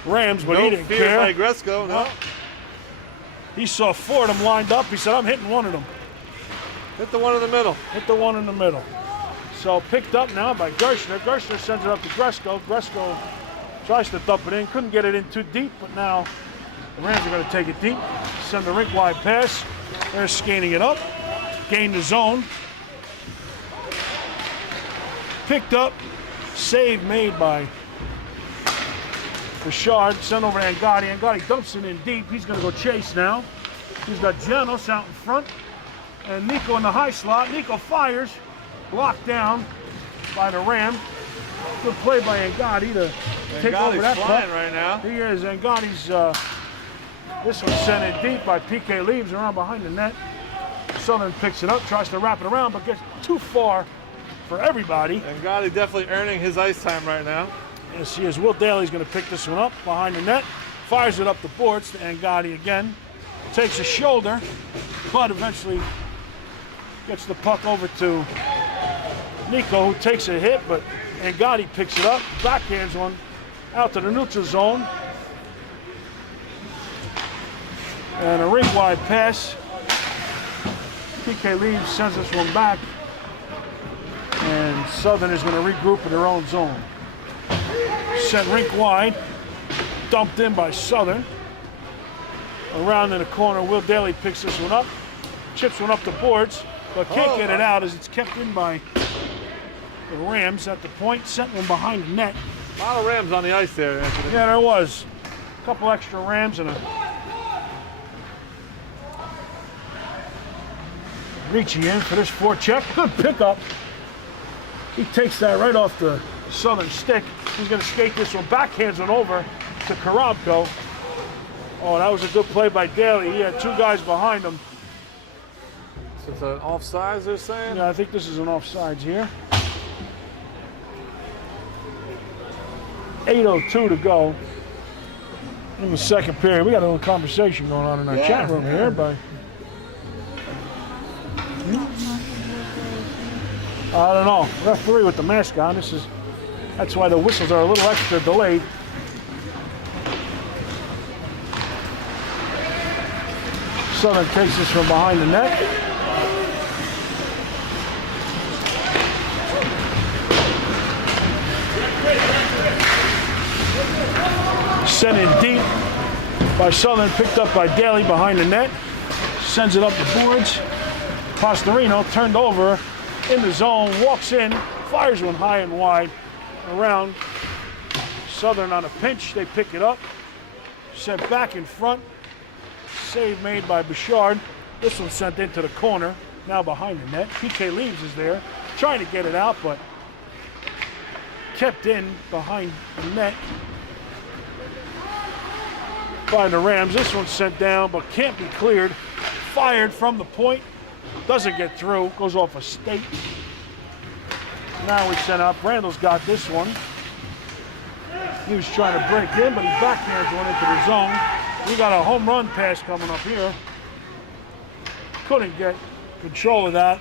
Rams, but he didn't care. By Gresko, no. He saw four of them lined up. He said, I'm hitting one of them. Hit the one in the middle. Hit the one in the middle. So picked up now by Gershner. Gershner sends it up to Gresko. Gresko tries to dump it in. Couldn't get it in too deep, but now the Rams are going to take it deep. Send the rink-wide pass. They're skating it up. Gain the zone. Picked up. Save made by Bouchard. Sent over to Angotti. Angotti dumps it in deep. He's going to go chase now. He's got Janos out in front. And Nico in the high slot. Nico fires. Blocked down by the Ram. Good play by Angotti to take over that puck. Right now. He is. Angotti's, this one sent it deep by PK Leaves around behind the net. Southern picks it up, tries to wrap it around, but gets too far for everybody. Angotti definitely earning his ice time right now. Yes, he is. Will Daly's going to pick this one up behind the net. Fires it up the boards to Angotti again. Takes a shoulder, but eventually gets the puck over to Nico, who takes a hit, but Angotti picks it up, backhands one out to the neutral zone. And a rink wide pass. PK leaves, sends this one back. And Southern is going to regroup in their own zone. Sent rink wide. Dumped in by Southern. Around in the corner, Will Daly picks this one up. Chips one up the boards, but can't get it out as it's kept in by the Rams at the point. Sent one behind the net. A lot of Rams on the ice there, Anthony. Yeah, there was. A couple extra Rams and a Ricci in for this forecheck. Good pickup. He takes that right off the Southern stick. He's going to skate this one, backhands it over to Karabko. Oh, that was a good play by Daly. He had two guys behind him. So it's an offsides, they're saying? Yeah, I think this is an offsides here. 8:02 to go in the second period. We got a little conversation going on in our chat room here, but I don't know. Referee with the mask on. That's why the whistles are a little extra delayed. Southern takes this from behind the net. Sent in deep by Southern, picked up by Daly behind the net. Sends it up the boards. Pastorino turned over in the zone, walks in, fires one high and wide around. Southern on a pinch, they pick it up. Sent back in front. Save made by Bouchard. This one sent into the corner, now behind the net. PK Leaves is there, trying to get it out, but kept in behind the net by the Rams. This one's sent down, but can't be cleared. Fired from the point, doesn't get through, goes off a stake. Now we sent up. Randall's got this one. He was trying to break in, but he backhands one into the zone. We got a home run pass coming up here. Couldn't get control of that.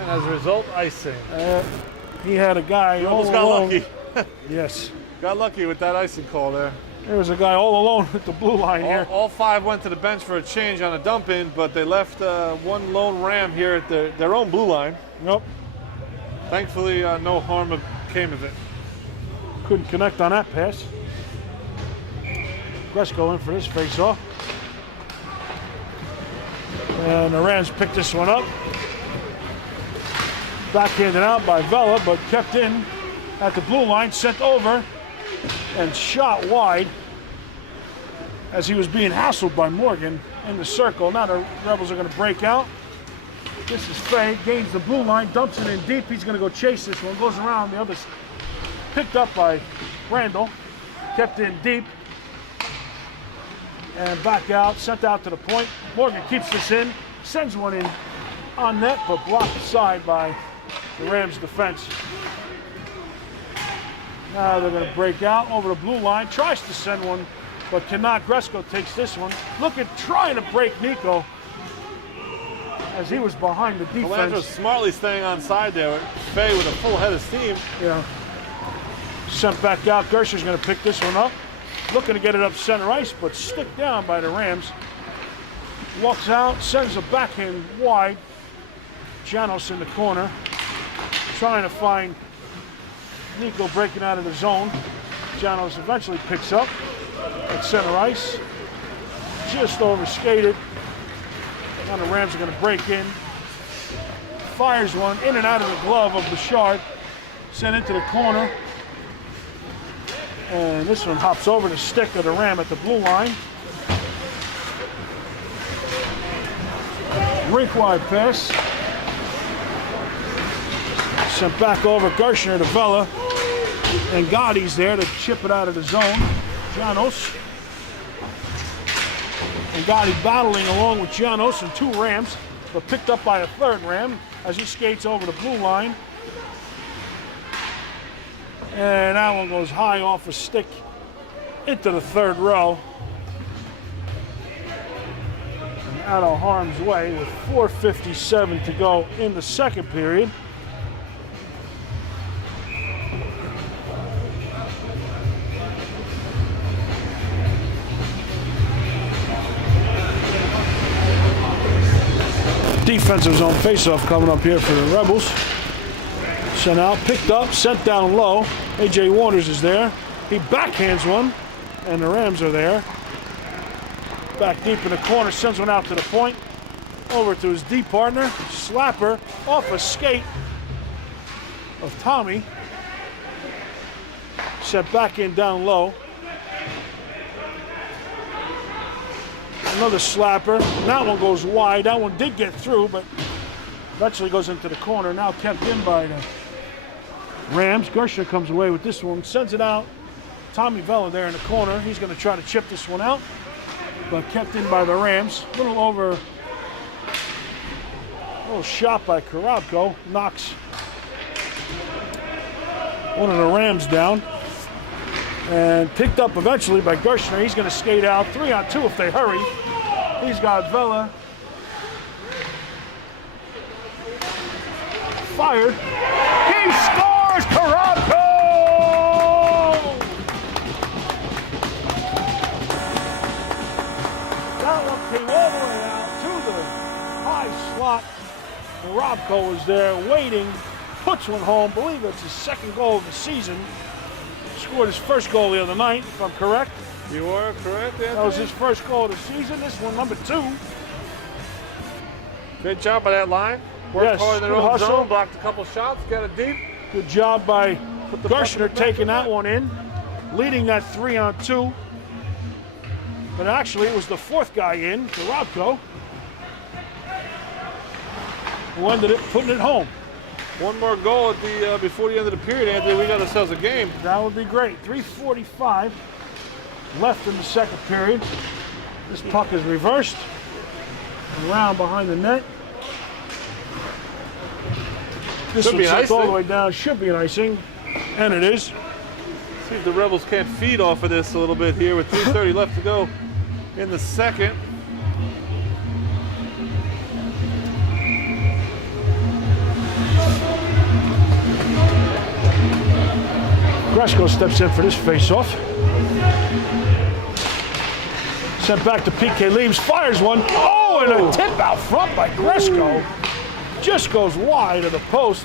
And as a result, icing. He had a guy all almost got alone. lucky. Yes. Got lucky with that icing call there. There was a guy all alone at the blue line here. All five went to the bench for a change on a dump in, but they left one lone Ram here at their own blue line. Nope. Thankfully, no harm came of it. Couldn't connect on that pass. Gresco in for this face-off. And the Rams picked this one up. Backhanded out by Vela, but kept in at the blue line, sent over, and shot wide as he was being hassled by Morgan in the circle. Now the Rebels are going to break out. This is Fay, gains the blue line, dumps it in deep. He's going to go chase this one, goes around the other. Picked up by Randall, kept in deep, and back out, sent out to the point. Morgan keeps this in, sends one in on net, but blocked aside by the Rams defense. Now they're going to break out over the blue line, tries to send one, but cannot. Gresco takes this one. Look at trying to break Nico as he was behind the defense. Melandra's smartly staying on side there. Fay with a full head of steam. Yeah. Sent back out. Gersher's going to pick this one up. Looking to get it up center ice, but stick down by the Rams. Walks out, sends a backhand wide. Janos in the corner, trying to find Nico breaking out of the zone. Janos eventually picks up at center ice. Just over skated. Now the Rams are going to break in. Fires one in and out of the glove of Bouchard. Sent into the corner. And this one hops over the stick of the Ram at the blue line. Rink wide pass. Sent back over Gershner to Vela. And Gotti's there to chip it out of the zone. Janos. And Gotti battling along with Janos and two Rams, but picked up by a third Ram as he skates over the blue line. And that one goes high off a stick into the third row. And out of harm's way with 4:57 to go in the second period. defensive zone faceoff coming up here for the Rebels. Sent out, picked up, sent down low. A.J. Waters is there. He backhands one, and the Rams are there. Back deep in the corner, sends one out to the point. Over to his D partner. Slapper off a skate of Tommy. Set back in down low. Another slapper. And that one goes wide. That one did get through, but eventually goes into the corner. Now kept in by the Rams. Gershner comes away with this one. Sends it out. Tommy Vella there in the corner. He's going to try to chip this one out, but kept in by the Rams. A little shot by Karabko. Knocks one of the Rams down. And picked up eventually by Gershner. He's going to skate out. 3-on-2 if they hurry. He's got Vella. Fired. He scores! Karabko! That one came all the way out to the high slot. Karabko was there waiting. Puts one home. Believe it's his second goal of the season. Scored his first goal the other night, if I'm correct. You are correct, Anthony. That was his first goal of the season. This one, number 2. Good job by that line. Worked hard in their own hustle. zone, blocked a couple shots, got it deep. Good job by Gershner taking that one in, leading that 3-on-2. But actually, it was the 4th guy in, Karabko, who ended up putting it home. One more goal at the before the end of the period, Anthony. We got ourselves a game. That would be great. 3:45 left in the second period. This puck is reversed around behind the net. This Should be one's an all the icing. way down. Should be an icing, and it is. See if the Rebels can't feed off of this a little bit here with 3:30 left to go in the second. Gresko steps in for this face-off. Sent back to PK Leaves, fires one. Oh, and a tip out front by Gresko. Just goes wide of the post.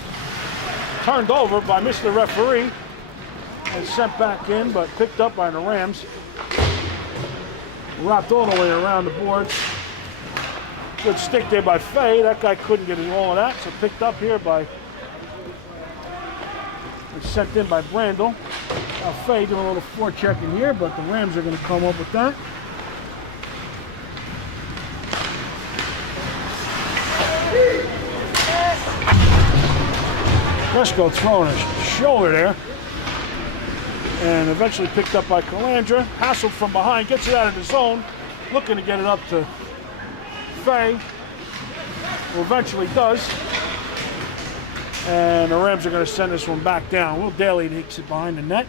Turned over by Mr. Referee. And sent back in, but picked up by the Rams. Wrapped all the way around the boards. Good stick there by Fay. That guy couldn't get all of that, so picked up here by... sent in by Brandel. Fay doing a little forechecking here, but the Rams are going to come up with that. Gresko throwing a shoulder there. And eventually picked up by Calandra. Hassled from behind, gets it out of the zone. Looking to get it up to Fay. Who eventually does. And the Rams are going to send this one back down. Will Daly takes it behind the net.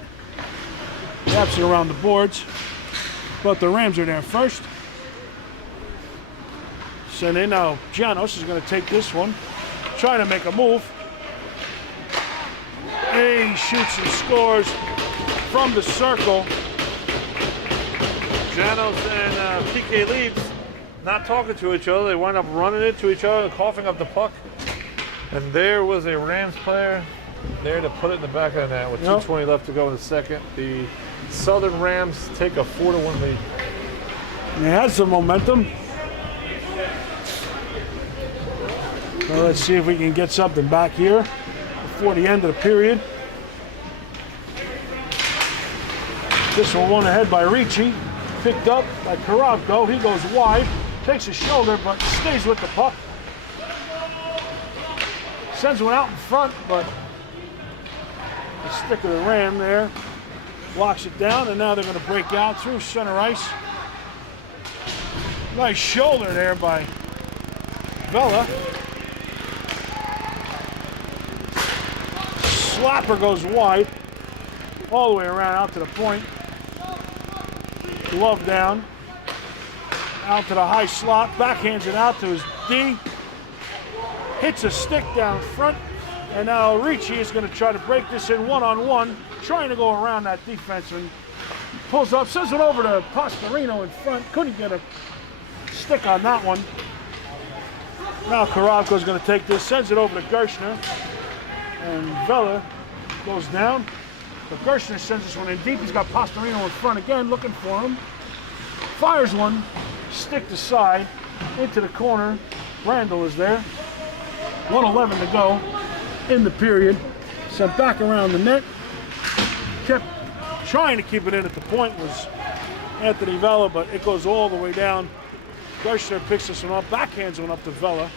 Wraps it around the boards. But the Rams are there first. Send in now. Janos is going to take this one. Trying to make a move. He shoots and scores from the circle. Janos and PK Leaves not talking to each other. They wind up running into each other and coughing up the puck. And there was a Rams player there to put it in the back of the net with 2:20 left to go in the second. The Southern Rams take a 4-1 lead. And it has some momentum. Well, let's see if we can get something back here before the end of the period. This one won ahead by Ricci. Picked up by Karabko. He goes wide. Takes a shoulder, but stays with the puck. Sends one out in front, but the stick of the Ram there blocks it down, and now they're going to break out through center ice. Nice shoulder there by Vella. Slapper goes wide, all the way around out to the point. Glove down, out to the high slot, backhands it out to his D. Hits a stick down front, and now Ricci is going to try to break this in one-on-one, trying to go around that defense, and pulls up, sends it over to Pastorino in front. Couldn't get a stick on that one. Now Karavko's going to take this, sends it over to Gershner, and Vela goes down. But Gershner sends this one in deep. He's got Pastorino in front again, looking for him. Fires one, stick to side, into the corner. Randall is there. 1:11 to go in the period. Sent back around the net. Kept trying to keep it in at the point was Anthony Vela, but it goes all the way down. Gershner picks this one up, backhands one up to Vela.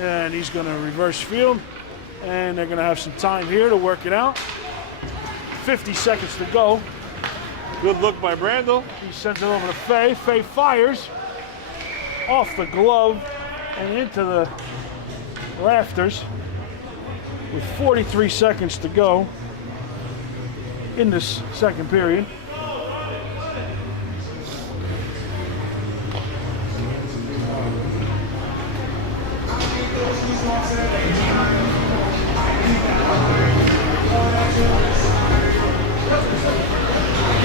And he's going to reverse field. And they're going to have some time here to work it out. 50 seconds to go. Good look by Brandel. He sends it over to Fay. Fay fires off the glove and into the rafters with 43 seconds to go in this second period.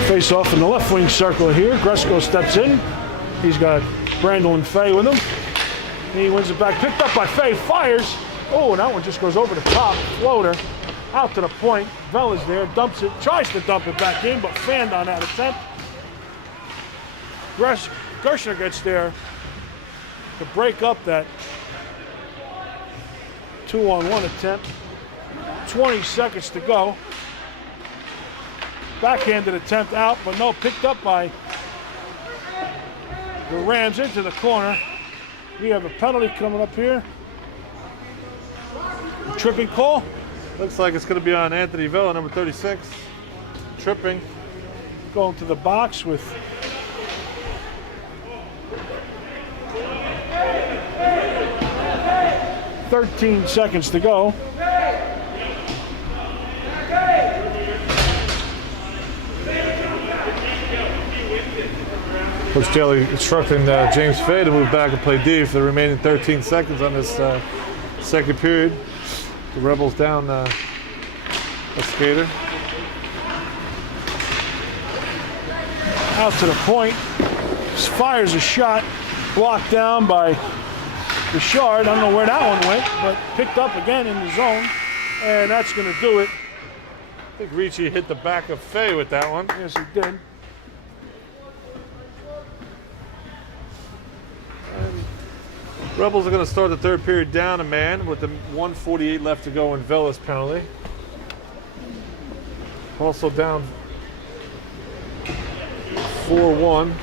Face off in the left wing circle here. Gresko steps in. He's got Brandel and Fay with him. He wins it back. Picked up by Fay. Fires. Oh, and that one just goes over the top. Floater. Out to the point. Vela's there. Dumps it. Tries to dump it back in, but fanned on that attempt. Gershner gets there to break up that 2-on-1 attempt. 20 seconds to go. Backhanded attempt out, but no, picked up by the Rams into the corner. We have a penalty coming up here. Tripping call. Looks like it's going to be on Anthony Vela, number 36. Tripping. Going to the box with .13 seconds to go. Coach Daly instructing James Fay to move back and play D for the remaining 13 seconds on this second period. The Rebels down a skater. Out to the point. Fires a shot. Blocked down by Richard. I don't know where that one went, but picked up again in the zone. And that's going to do it. I think Ricci hit the back of Fay with that one. Yes, he did. Rebels are going to start the third period down a man with the 1:48 left to go in Vela's penalty. Also down 4-1.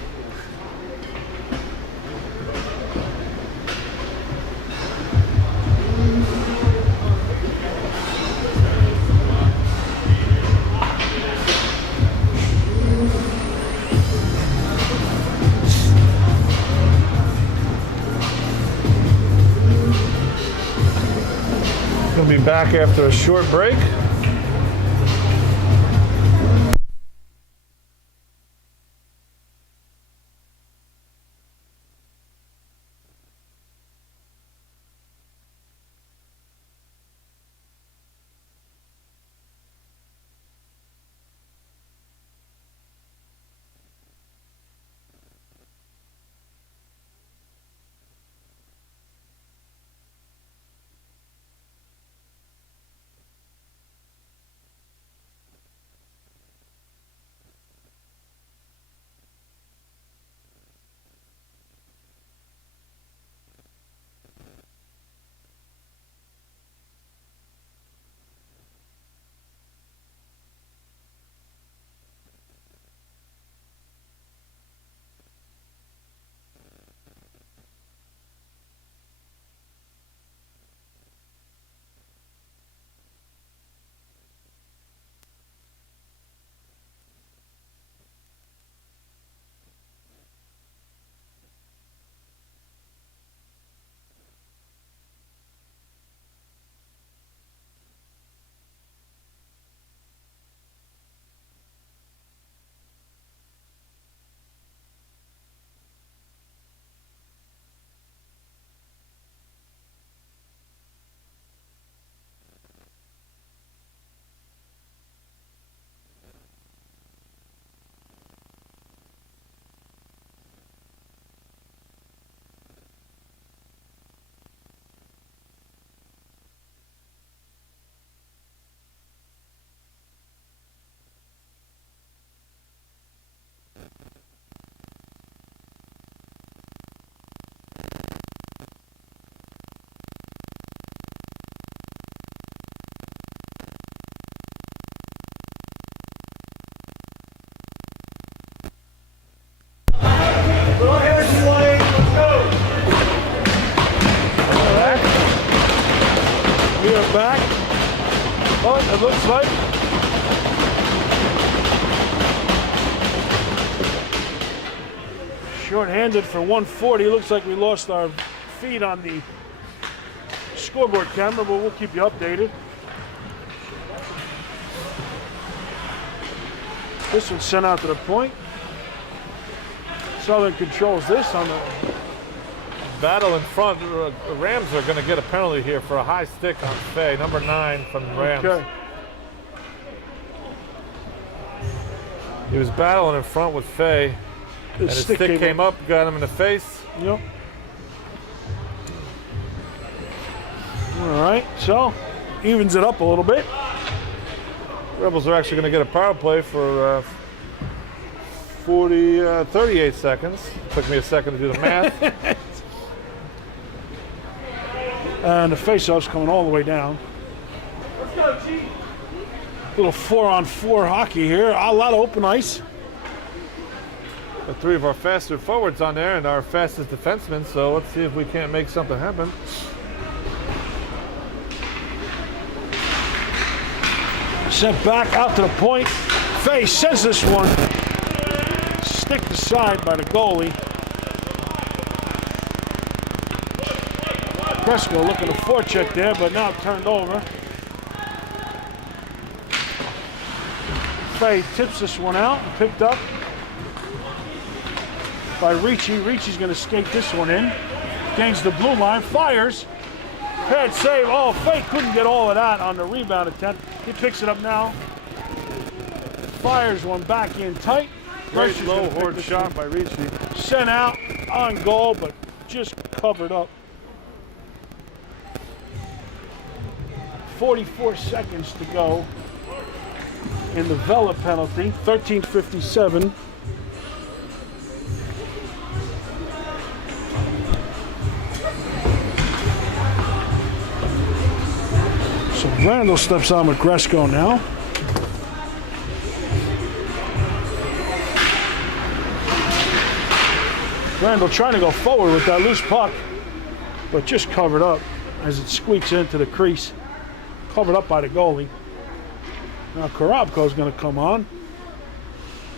We'll be back after a short break. back. But it looks like short-handed for 140. Looks like we lost our feed on the scoreboard camera, but we'll keep you updated. This one's sent out to the point. Southern controls this on the battle in front. The Rams are going to get a penalty here for a high stick on Fay, number 9 from the Rams. Okay. He was battling in front with Fay, and his stick came up, got him in the face. Yep. All right, so evens it up a little bit. Rebels are actually going to get a power play for 38 seconds. Took me a second to do the math. And the face-off's coming all the way down. Little 4-on-4 hockey here. A lot of open ice. The 3 of our faster forwards on there and our fastest defensemen, so let's see if we can't make something happen. Sent back out to the point. Fay sends this one. Sticked aside by the goalie. Bresco looking to forecheck there, but now turned over. Fay tips this one out and picked up by Ricci. Ricci's going to skate this one in. Gains the blue line, fires. Pad save. Oh, Fay couldn't get all of that on the rebound attempt. He picks it up now. Fires one back in tight. Great low horde shot by Ricci. Sent out on goal, but just covered up. 44 seconds to go in the Vela penalty. 13:57. So Randall steps on with Gresco now. Randall trying to go forward with that loose puck, but just covered up as it squeaks into the crease. Covered up by the goalie. Now Korobko's going to come on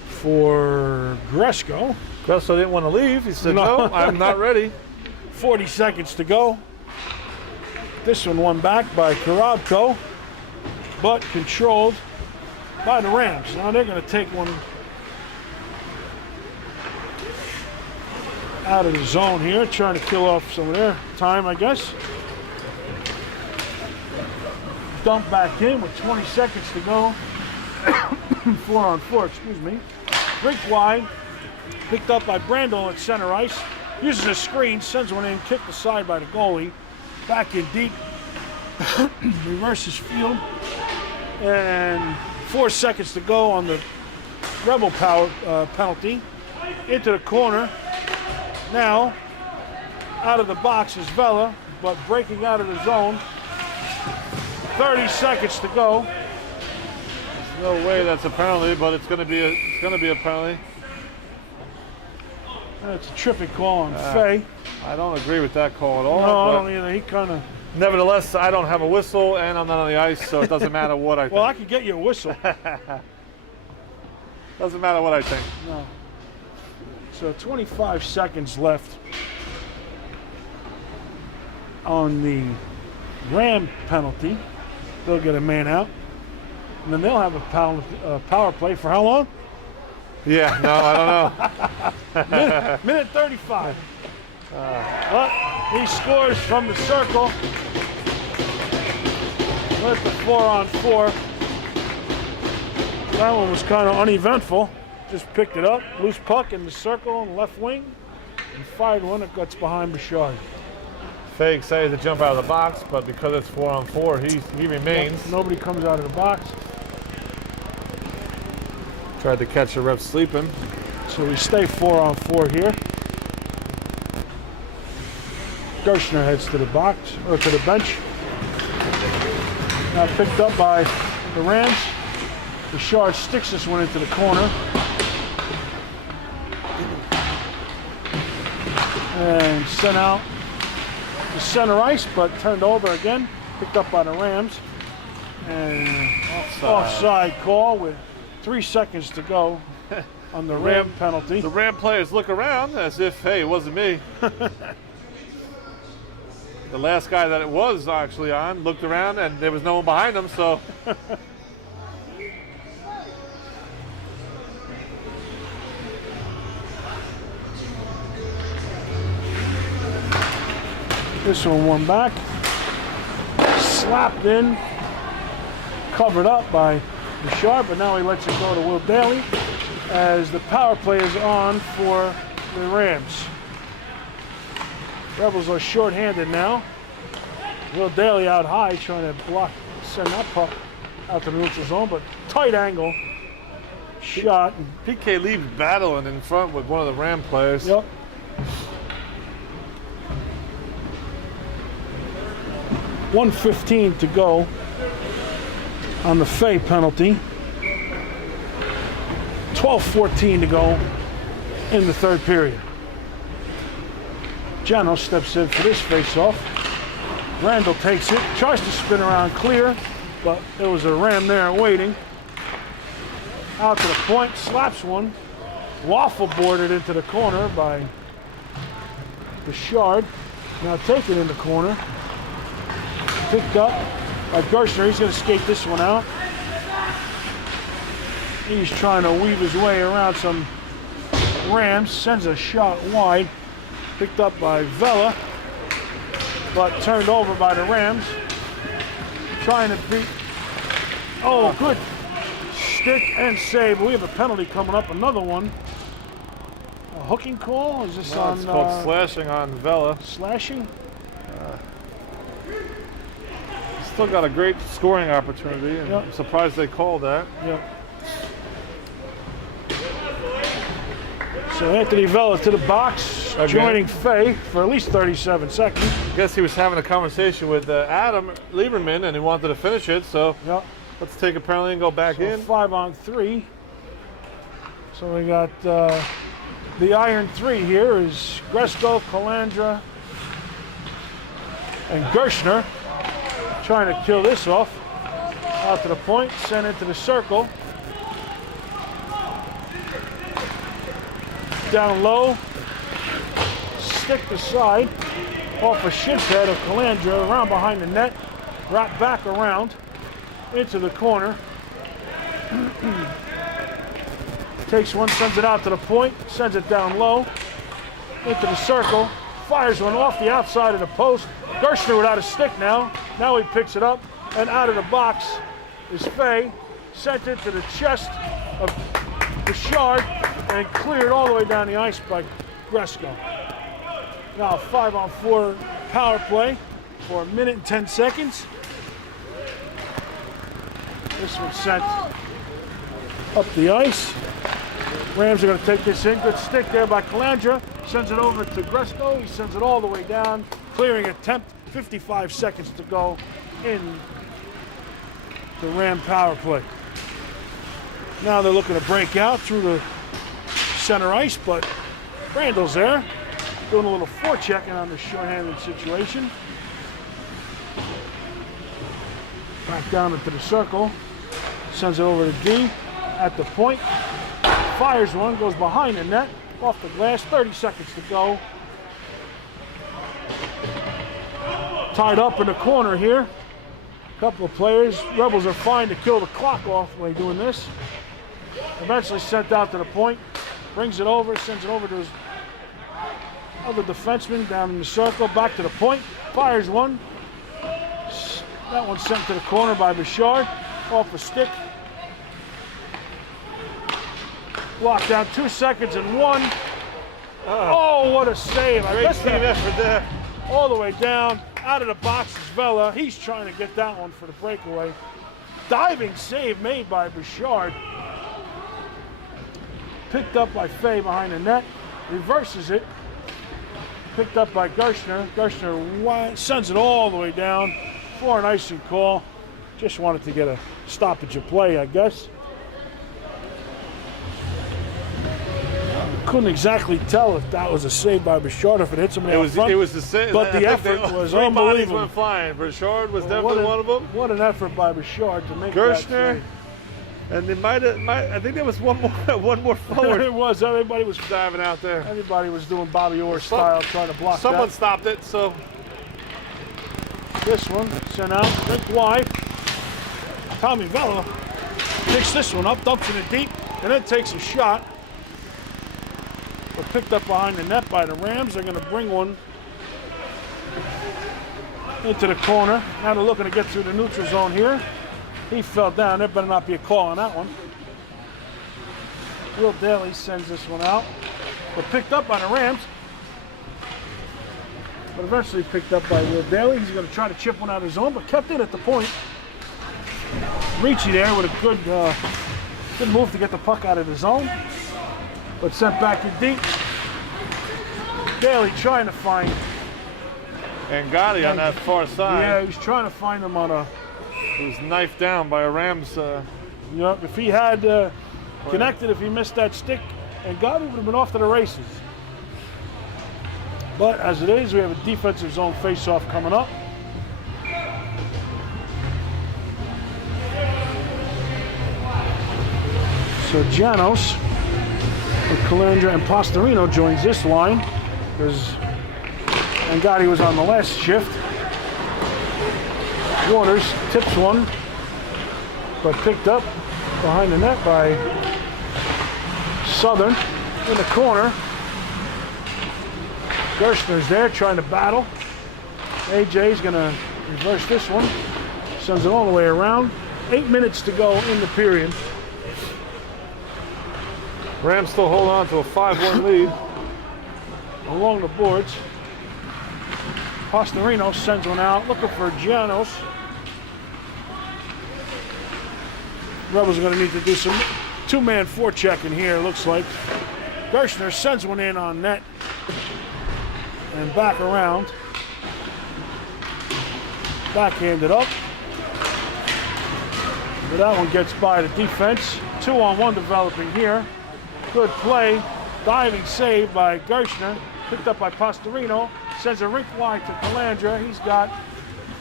for Gresco. Gresco didn't want to leave. He said, no, I'm not ready. 40 seconds to go. This one won back by Korobko, but controlled by the Rams. Now they're going to take one out of the zone here, trying to kill off some of their time, I guess. Dump back in with 20 seconds to go. 4-on-4, excuse me. Break wide, picked up by Brandel at center ice. Uses a screen, sends one in, kicked aside by the goalie. Back in deep, reverses field. And 4 seconds to go on the Rebel power penalty. Into the corner. Now, out of the box is Vela, but breaking out of the zone. 30 seconds to go. There's no way that's a penalty, but it's going to be a penalty. That's a tripping call on Fay. I don't agree with that call at all. No, I don't either. He kind of. Nevertheless, I don't have a whistle, and I'm not on the ice, so it doesn't matter what I think. Well, I could get you a whistle. Doesn't matter what I think. No. So 25 seconds left on the Ram penalty. They'll get a man out, and then they'll have a power play for how long? Yeah, no, I don't know. minute 35. But he scores from the circle with the 4-on-4. That one was kind of uneventful. Just picked it up, loose puck in the circle on the left wing, and fired one that gets behind Bouchard. Fay excited to jump out of the box, but because it's 4-on-4, he remains. Yep, nobody comes out of the box. Tried to catch the ref sleeping. So we stay 4-on-4 here. Gershner heads to the box, or to the bench. Now picked up by the Rams. Bouchard sticks this one into the corner. And sent out to center ice, but turned over again. Picked up by the Rams. And offside call with 3 seconds to go on the Ram penalty. The Ram players look around as if, hey, it wasn't me. The last guy that it was actually on looked around and there was no one behind him, so. This one back. Slapped in. Covered up by Bouchard, but now he lets it go to Will Daly as the power play is on for the Rams. Rebels are short-handed now. Will Daly out high trying to block, send that puck out to the neutral zone, but tight angle shot. PK leaves battling in front with one of the Ram players. Yep. .1:15 to go on the Fay penalty. 12:14 to go in the third period. Jano steps in for this face-off. Randall takes it, tries to spin around clear, but there was a Ram there waiting. Out to the point, slaps one. Waffle boarded into the corner by Bouchard. Now taken in the corner. Picked up by Gershner. He's going to skate this one out. He's trying to weave his way around some Rams. Sends a shot wide. Picked up by Vela, but turned over by the Rams. Trying to beat. Oh, good stick and save. We have a penalty coming up. Another one. A hooking call? Is this on? It's called slashing on Vela. Slashing? Still got a great scoring opportunity, and I'm surprised they called that. Yep. So Anthony Vela to the box, joining Fay for at least 37 seconds. I guess he was having a conversation with Adam Lieberman, and he wanted to finish it, so let's take a penalty and go back in. 5-on-3. So we got the iron three here is Gresko, Calandra, and Gershner. Trying to kill this off. Out to the point, sent into the circle. Down low. Stick to side. Off a shin pad of Calandra, around behind the net. Right back around into the corner. Takes one, sends it out to the point, sends it down low. Into the circle. Fires one off the outside of the post. Gershner without a stick now. Now he picks it up, and out of the box is Fay. Sent it to the chest of Bouchard and cleared all the way down the ice by Gresko. Now a 5-on-4 power play for 1 minute and 10 seconds. This one sent up the ice. Rams are going to take this in. Good stick there by Calandra. Sends it over to Gresko. He sends it all the way down. Clearing attempt. 55 seconds to go in the Ram power play. Now they're looking to break out through the center ice, but Randall's there. Doing a little forechecking on the shorthanded situation. Back down into the circle. Sends it over to D at the point. Fires one, goes behind the net, off the glass, 30 seconds to go. Tied up in the corner here. A couple of players. Rebels are fine to kill the clock off when doing this. Eventually sent out to the point. Brings it over, sends it over to his other defenseman down in the circle. Back to the point. Fires one. That one's sent to the corner by Bouchard. Off a stick. Locked down 2 seconds and one. Oh, what a save. Great team effort there. All the way down. Out of the box is Vela. He's trying to get that one for the breakaway. Diving save made by Bouchard. Picked up by Fay behind the net. Reverses it. Picked up by Gershner. Gershner sends it all the way down for an icing call. Just wanted to get a stoppage of play, I guess. couldn't exactly tell if that was a save by Bouchard, if it hit somebody out front. It was the save. But the effort was three bodies unbelievable. went flying. Bouchard was definitely one of them. What an effort by Bouchard to make that Gershner, save. and they I think there was one more forward. It was. Everybody was diving out there. Everybody was doing Bobby Orr style, trying to block Someone that. stopped it, so. This one sent out, went wide. Tommy Vella picks this one up, dumps it in deep, and then takes a shot. But picked up behind the net by the Rams. They're going to bring one into the corner. Now they're looking to get through the neutral zone here. He fell down. There better not be a call on that one. Will Daly sends this one out, but picked up by the Rams. But eventually picked up by Will Daly. He's going to try to chip one out of his own, but kept it at the point. Ricci there with a good move to get the puck out of the zone, but sent back in deep. Daly trying to find Gotti on that far side. Yeah, he was trying to find him on a. He was knifed down by a Rams. Yep, if he had connected, if he missed that stick, Gotti would have been off to the races. But as it is, we have a defensive zone face-off coming up. So Janos with Calandra and Pastorino joins this line because Gotti was on the last shift. Waters tips one, but picked up behind the net by Southern in the corner. Gershner's there trying to battle. AJ's going to reverse this one. Sends it all the way around. 8 minutes to go in the period. Rams still hold on to a 5-1 lead. Along the boards. Pastorino sends one out, looking for Giannos. Rebels are going to need to do some two-man forechecking here, looks like. Gershner sends one in on net. And back around. Backhanded up. But that one gets by the defense. 2-on-1 developing here. Good play. Diving save by Gershner. Picked up by Pastorino. Sends a rink wide to Calandra. He's got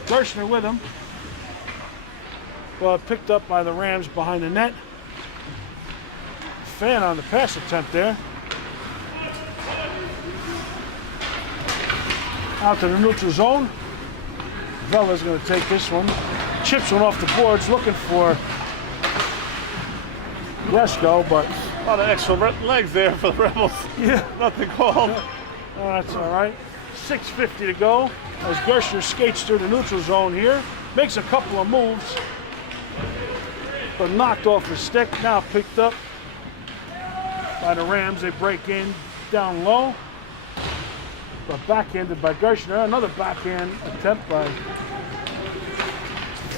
Gershner with him. But picked up by the Rams behind the net. Fan on the pass attempt there. Out to the neutral zone. Vella's going to take this one. Chips one off the boards, looking for Lesko, but a lot of extra legs there for the Rebels. Yeah, nothing called. Oh, that's all right. 6:50 to go as Gershner skates through the neutral zone here. Makes a couple of moves, but knocked off his stick. Now picked up by the Rams. They break in down low. But backhanded by Gershner. Another backhand attempt by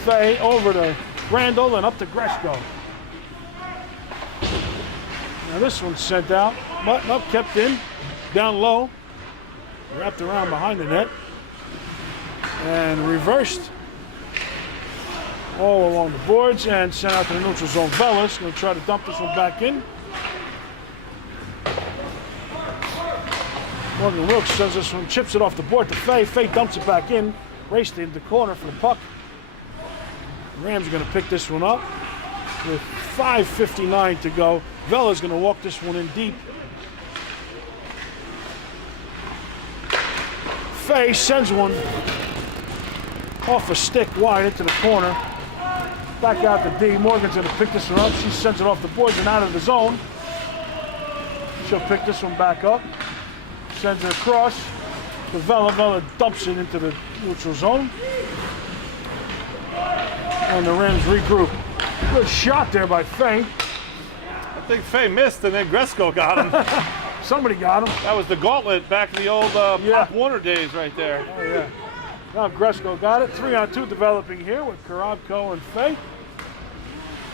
Fay over to Randall and up to Gresko. Now this one's sent out. Button up, kept in. Down low. Wrapped around behind the net. And reversed. All along the boards and sent out to the neutral zone. Vella's going to try to dump this one back in. Morgan Wilkes sends this one, chips it off the board to Fay. Fay dumps it back in, raced into the corner for the puck. The Rams are going to pick this one up with 5:59 to go. Vella's going to walk this one in deep. Fay sends one off a stick wide into the corner. Back out to D. Morgan's going to pick this one up. She sends it off the boards and out of the zone. She'll pick this one back up. Sends it across to Vella. Vella dumps it into the neutral zone. And the Rams regroup. Good shot there by Fay. I think Fay missed and then Gresko got him. Somebody got him. That was the gauntlet back in the old Pop Warner days right there. Oh, yeah. Now Gresko got it. 3-on-2 developing here with Karabko and Fay.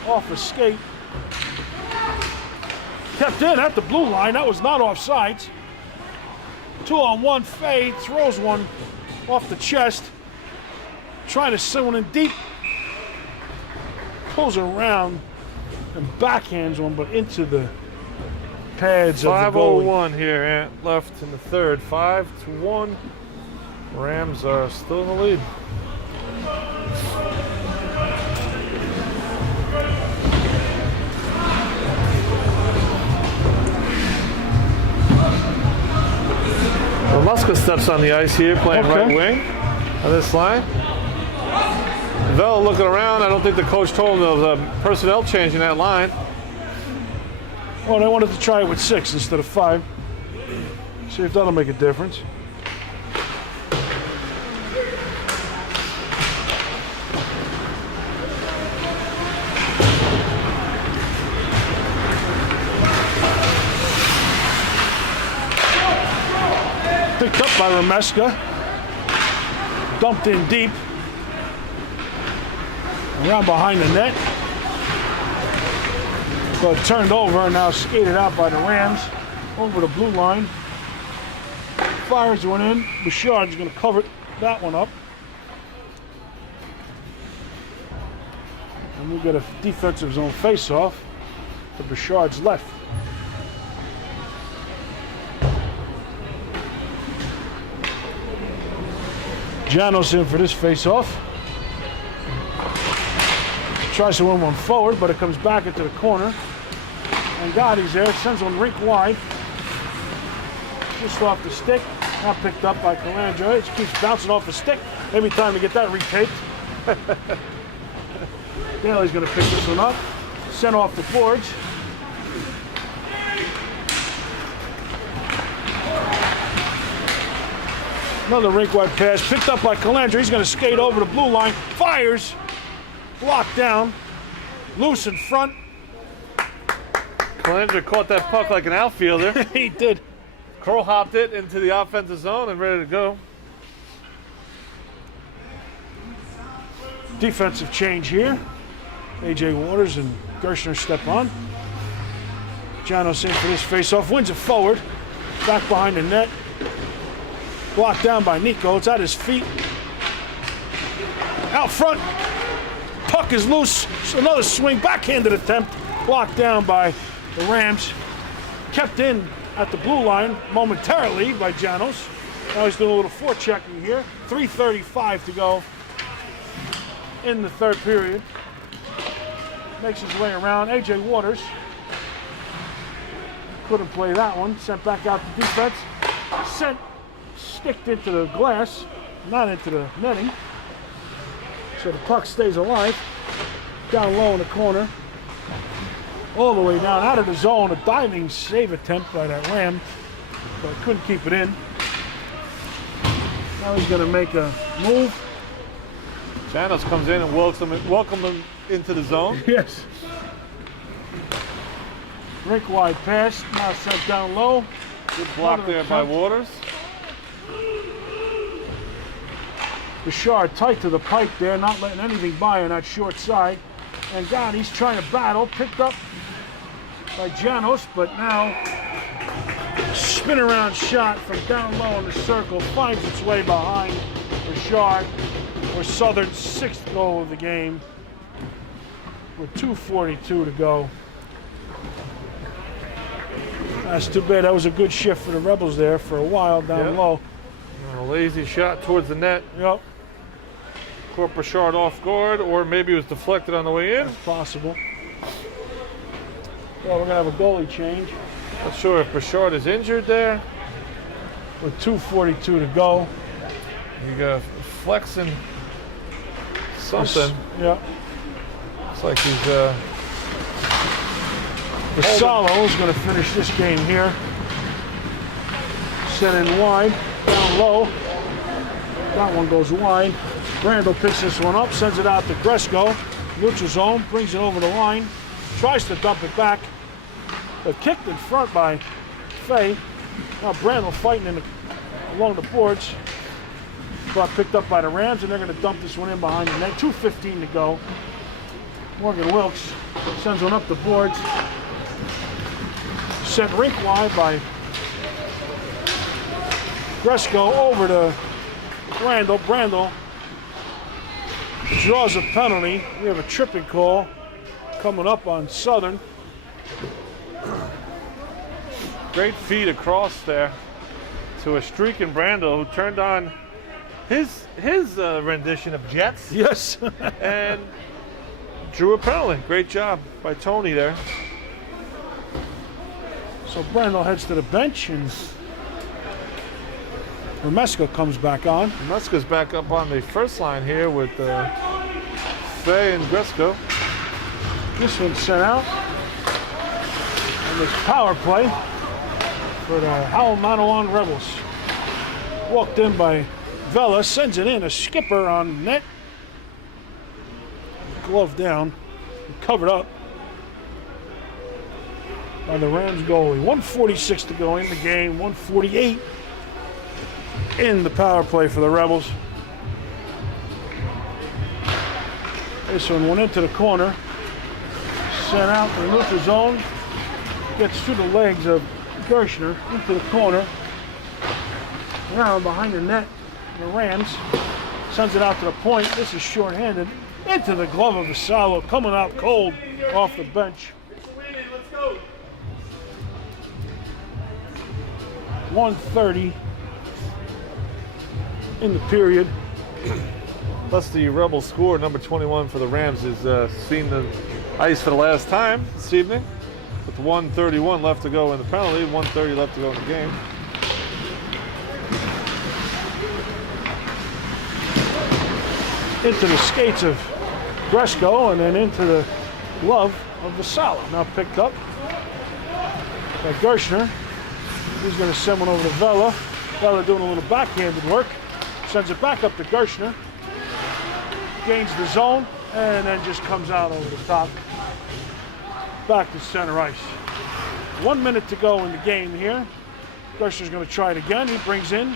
Off a skate. Kept in at the blue line. That was not offsides. 2-on-1, Fay throws one off the chest. Trying to send one in deep. Pulls around and backhands one, but into the pads of the goalie. 5:01 here, Ant left in the third. 5-1. Rams are still in the lead. Well, Muska steps on the ice here, playing right wing on this line. Vela looking around. I don't think the coach told him there was a personnel change in that line. Well, they wanted to try it with 6 instead of 5. See if that'll make a difference. Picked up by Remeska. Dumped in deep. Around behind the net. But turned over and now skated out by the Rams. Over the blue line. Fires one in. Bouchard's going to cover that one up. And we'll get a defensive zone face-off to Bouchard's left. Janos in for this face-off. Tries to win one forward, but it comes back into the corner. And Gotti's there, sends one rink wide. Just off the stick. Now picked up by Calandra. It keeps bouncing off the stick. Maybe time to get that retaped. Daly's going to pick this one up. Sent off the boards. Another rink wide pass. Picked up by Calandra. He's going to skate over the blue line. Fires. Blocked down. Loose in front. Calandra caught that puck like an outfielder. He did. Curl hopped it into the offensive zone and ready to go. Defensive change here. A.J. Waters and Gershner step on. Janos in for this faceoff. Wins it forward. Back behind the net. Blocked down by Nico. It's at his feet. Out front. Puck is loose. So another swing. Backhanded attempt. Blocked down by the Rams. Kept in at the blue line momentarily by Janos. Now he's doing a little forechecking here. 3:35 to go in the third period. Makes his way around. A.J. Waters couldn't play that one. Sent back out to defense. Sticked into the glass, not into the netting. So the puck stays alive. Down low in the corner. All the way down out of the zone. A diving save attempt by that Ram, but couldn't keep it in. Now he's going to make a move. Janos comes in and welcomes him into the zone. Yes. Rink wide pass. Now sent down low. Good block there by Waters. Bouchard tight to the pipe there, not letting anything by on that short side. And Gotti's trying to battle, picked up by Janos, but now spin around shot from down low in the circle, finds its way behind Bouchard for Southern's 6th goal of the game with 2:42 to go. That's too bad. That was a good shift for the Rebels there for a while down low. A lazy shot towards the net. Yep. Caught Bouchard off guard, or maybe it was deflected on the way in. That's possible. Well, we're going to have a goalie change. Not sure if Bouchard is injured there. With 2:42 to go. You got flexing something. Yeah. Looks like he's Vassallo is going to finish this game here. Sent in wide, down low. That one goes wide. Brandel picks this one up, sends it out to Gresco. Neutral zone, brings it over the line. Tries to dump it back. But kicked in front by Fay. Now Brandel fighting along the boards. But picked up by the Rams, and they're going to dump this one in behind the net. 2:15 to go. Morgan Wilkes sends one up the boards. Sent rink wide by Gresco over to Brandel. Brandel draws a penalty. We have a tripping call coming up on Southern. Great feed across there to a streaking Brando who turned on his rendition of Jets. Yes. And drew a penalty. Great job by Tony there. So Brando heads to the bench and Remeska comes back on. Muska's back up on the first line here with Fay and Gresco. This one's sent out. And this power play for the Howell Matawan Rebels. Walked in by Vela, sends it in, a skipper on net. Glove down, covered up by the Rams goalie. 1:46 to go in the game, 1:48 in the power play for the Rebels. This one went into the corner, sent out to the neutral zone, gets through the legs of Gershner into the corner, around behind the net, the Rams, sends it out to the point. This is shorthanded, into the glove of Vassallo, coming out cold off the bench. 1:30 in the period. Plus the Rebel score, number 21 for the Rams, is seen the ice for the last time this evening. With 1:31 left to go in the penalty, 1:30 left to go in the game. Into the skates of Gresco and then into the glove of Vassallo. Now picked up by Gershner. He's going to send one over to Vela. Vela doing a little backhanded work. Sends it back up to Gershner. Gains the zone and then just comes out over the top. Back to center ice. 1 minute to go in the game here. Gershner's going to try it again. He brings in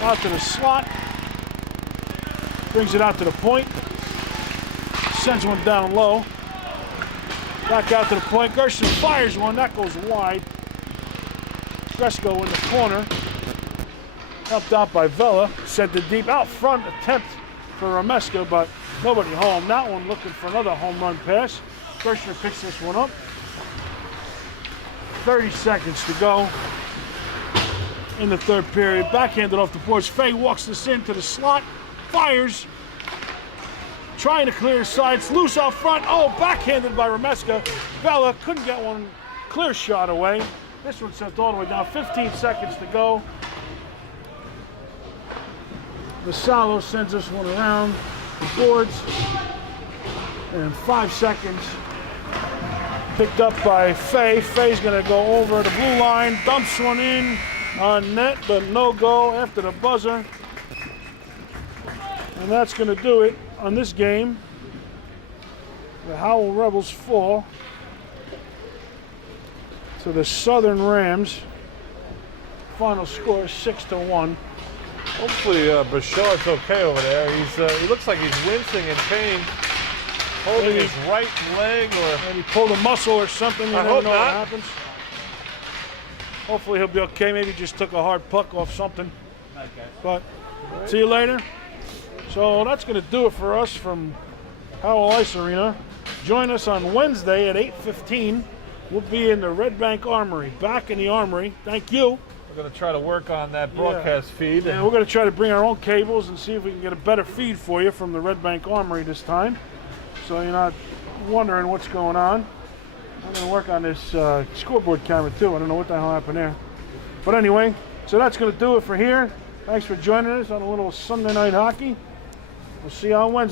out to the slot. Brings it out to the point. Sends one down low. Back out to the point. Gershner fires one. That goes wide. Gresco in the corner. Helped out by Vela. Sent it deep. Out front attempt for Remeska, but nobody home. That one looking for another home run pass. Gershner picks this one up. 30 seconds to go in the third period. Backhanded off the boards. Fay walks this into the slot. Fires. Trying to clear his side. It's loose out front. Oh, backhanded by Remeska. Vela couldn't get one clear shot away. This one sent all the way down. 15 seconds to go. Vassallo sends this one around the boards. And 5 seconds. Picked up by Fay. Fay's going to go over the blue line. Dumps one in on net, but no go after the buzzer. And that's going to do it on this game. The Howell Rebels fall to the Southern Rams. Final score is 6-1. Hopefully Bouchard's okay over there. He looks like he's wincing in pain, holding his right leg, or maybe pulled a muscle or something. You never know what happens. Hopefully he'll be okay. Maybe just took a hard puck off something. But see you later. So that's going to do it for us from Howell Ice Arena. Join us on Wednesday at 8:15. We'll be in the Red Bank Armory. Back in the Armory. Thank you. We're going to try to work on that broadcast feed. Yeah, we're going to try to bring our own cables and see if we can get a better feed for you from the Red Bank Armory this time. So you're not wondering what's going on. I'm going to work on this scoreboard camera too. I don't know what the hell happened there. But anyway, so that's going to do it for here. Thanks for joining us on a little Sunday night hockey. We'll see you on Wednesday.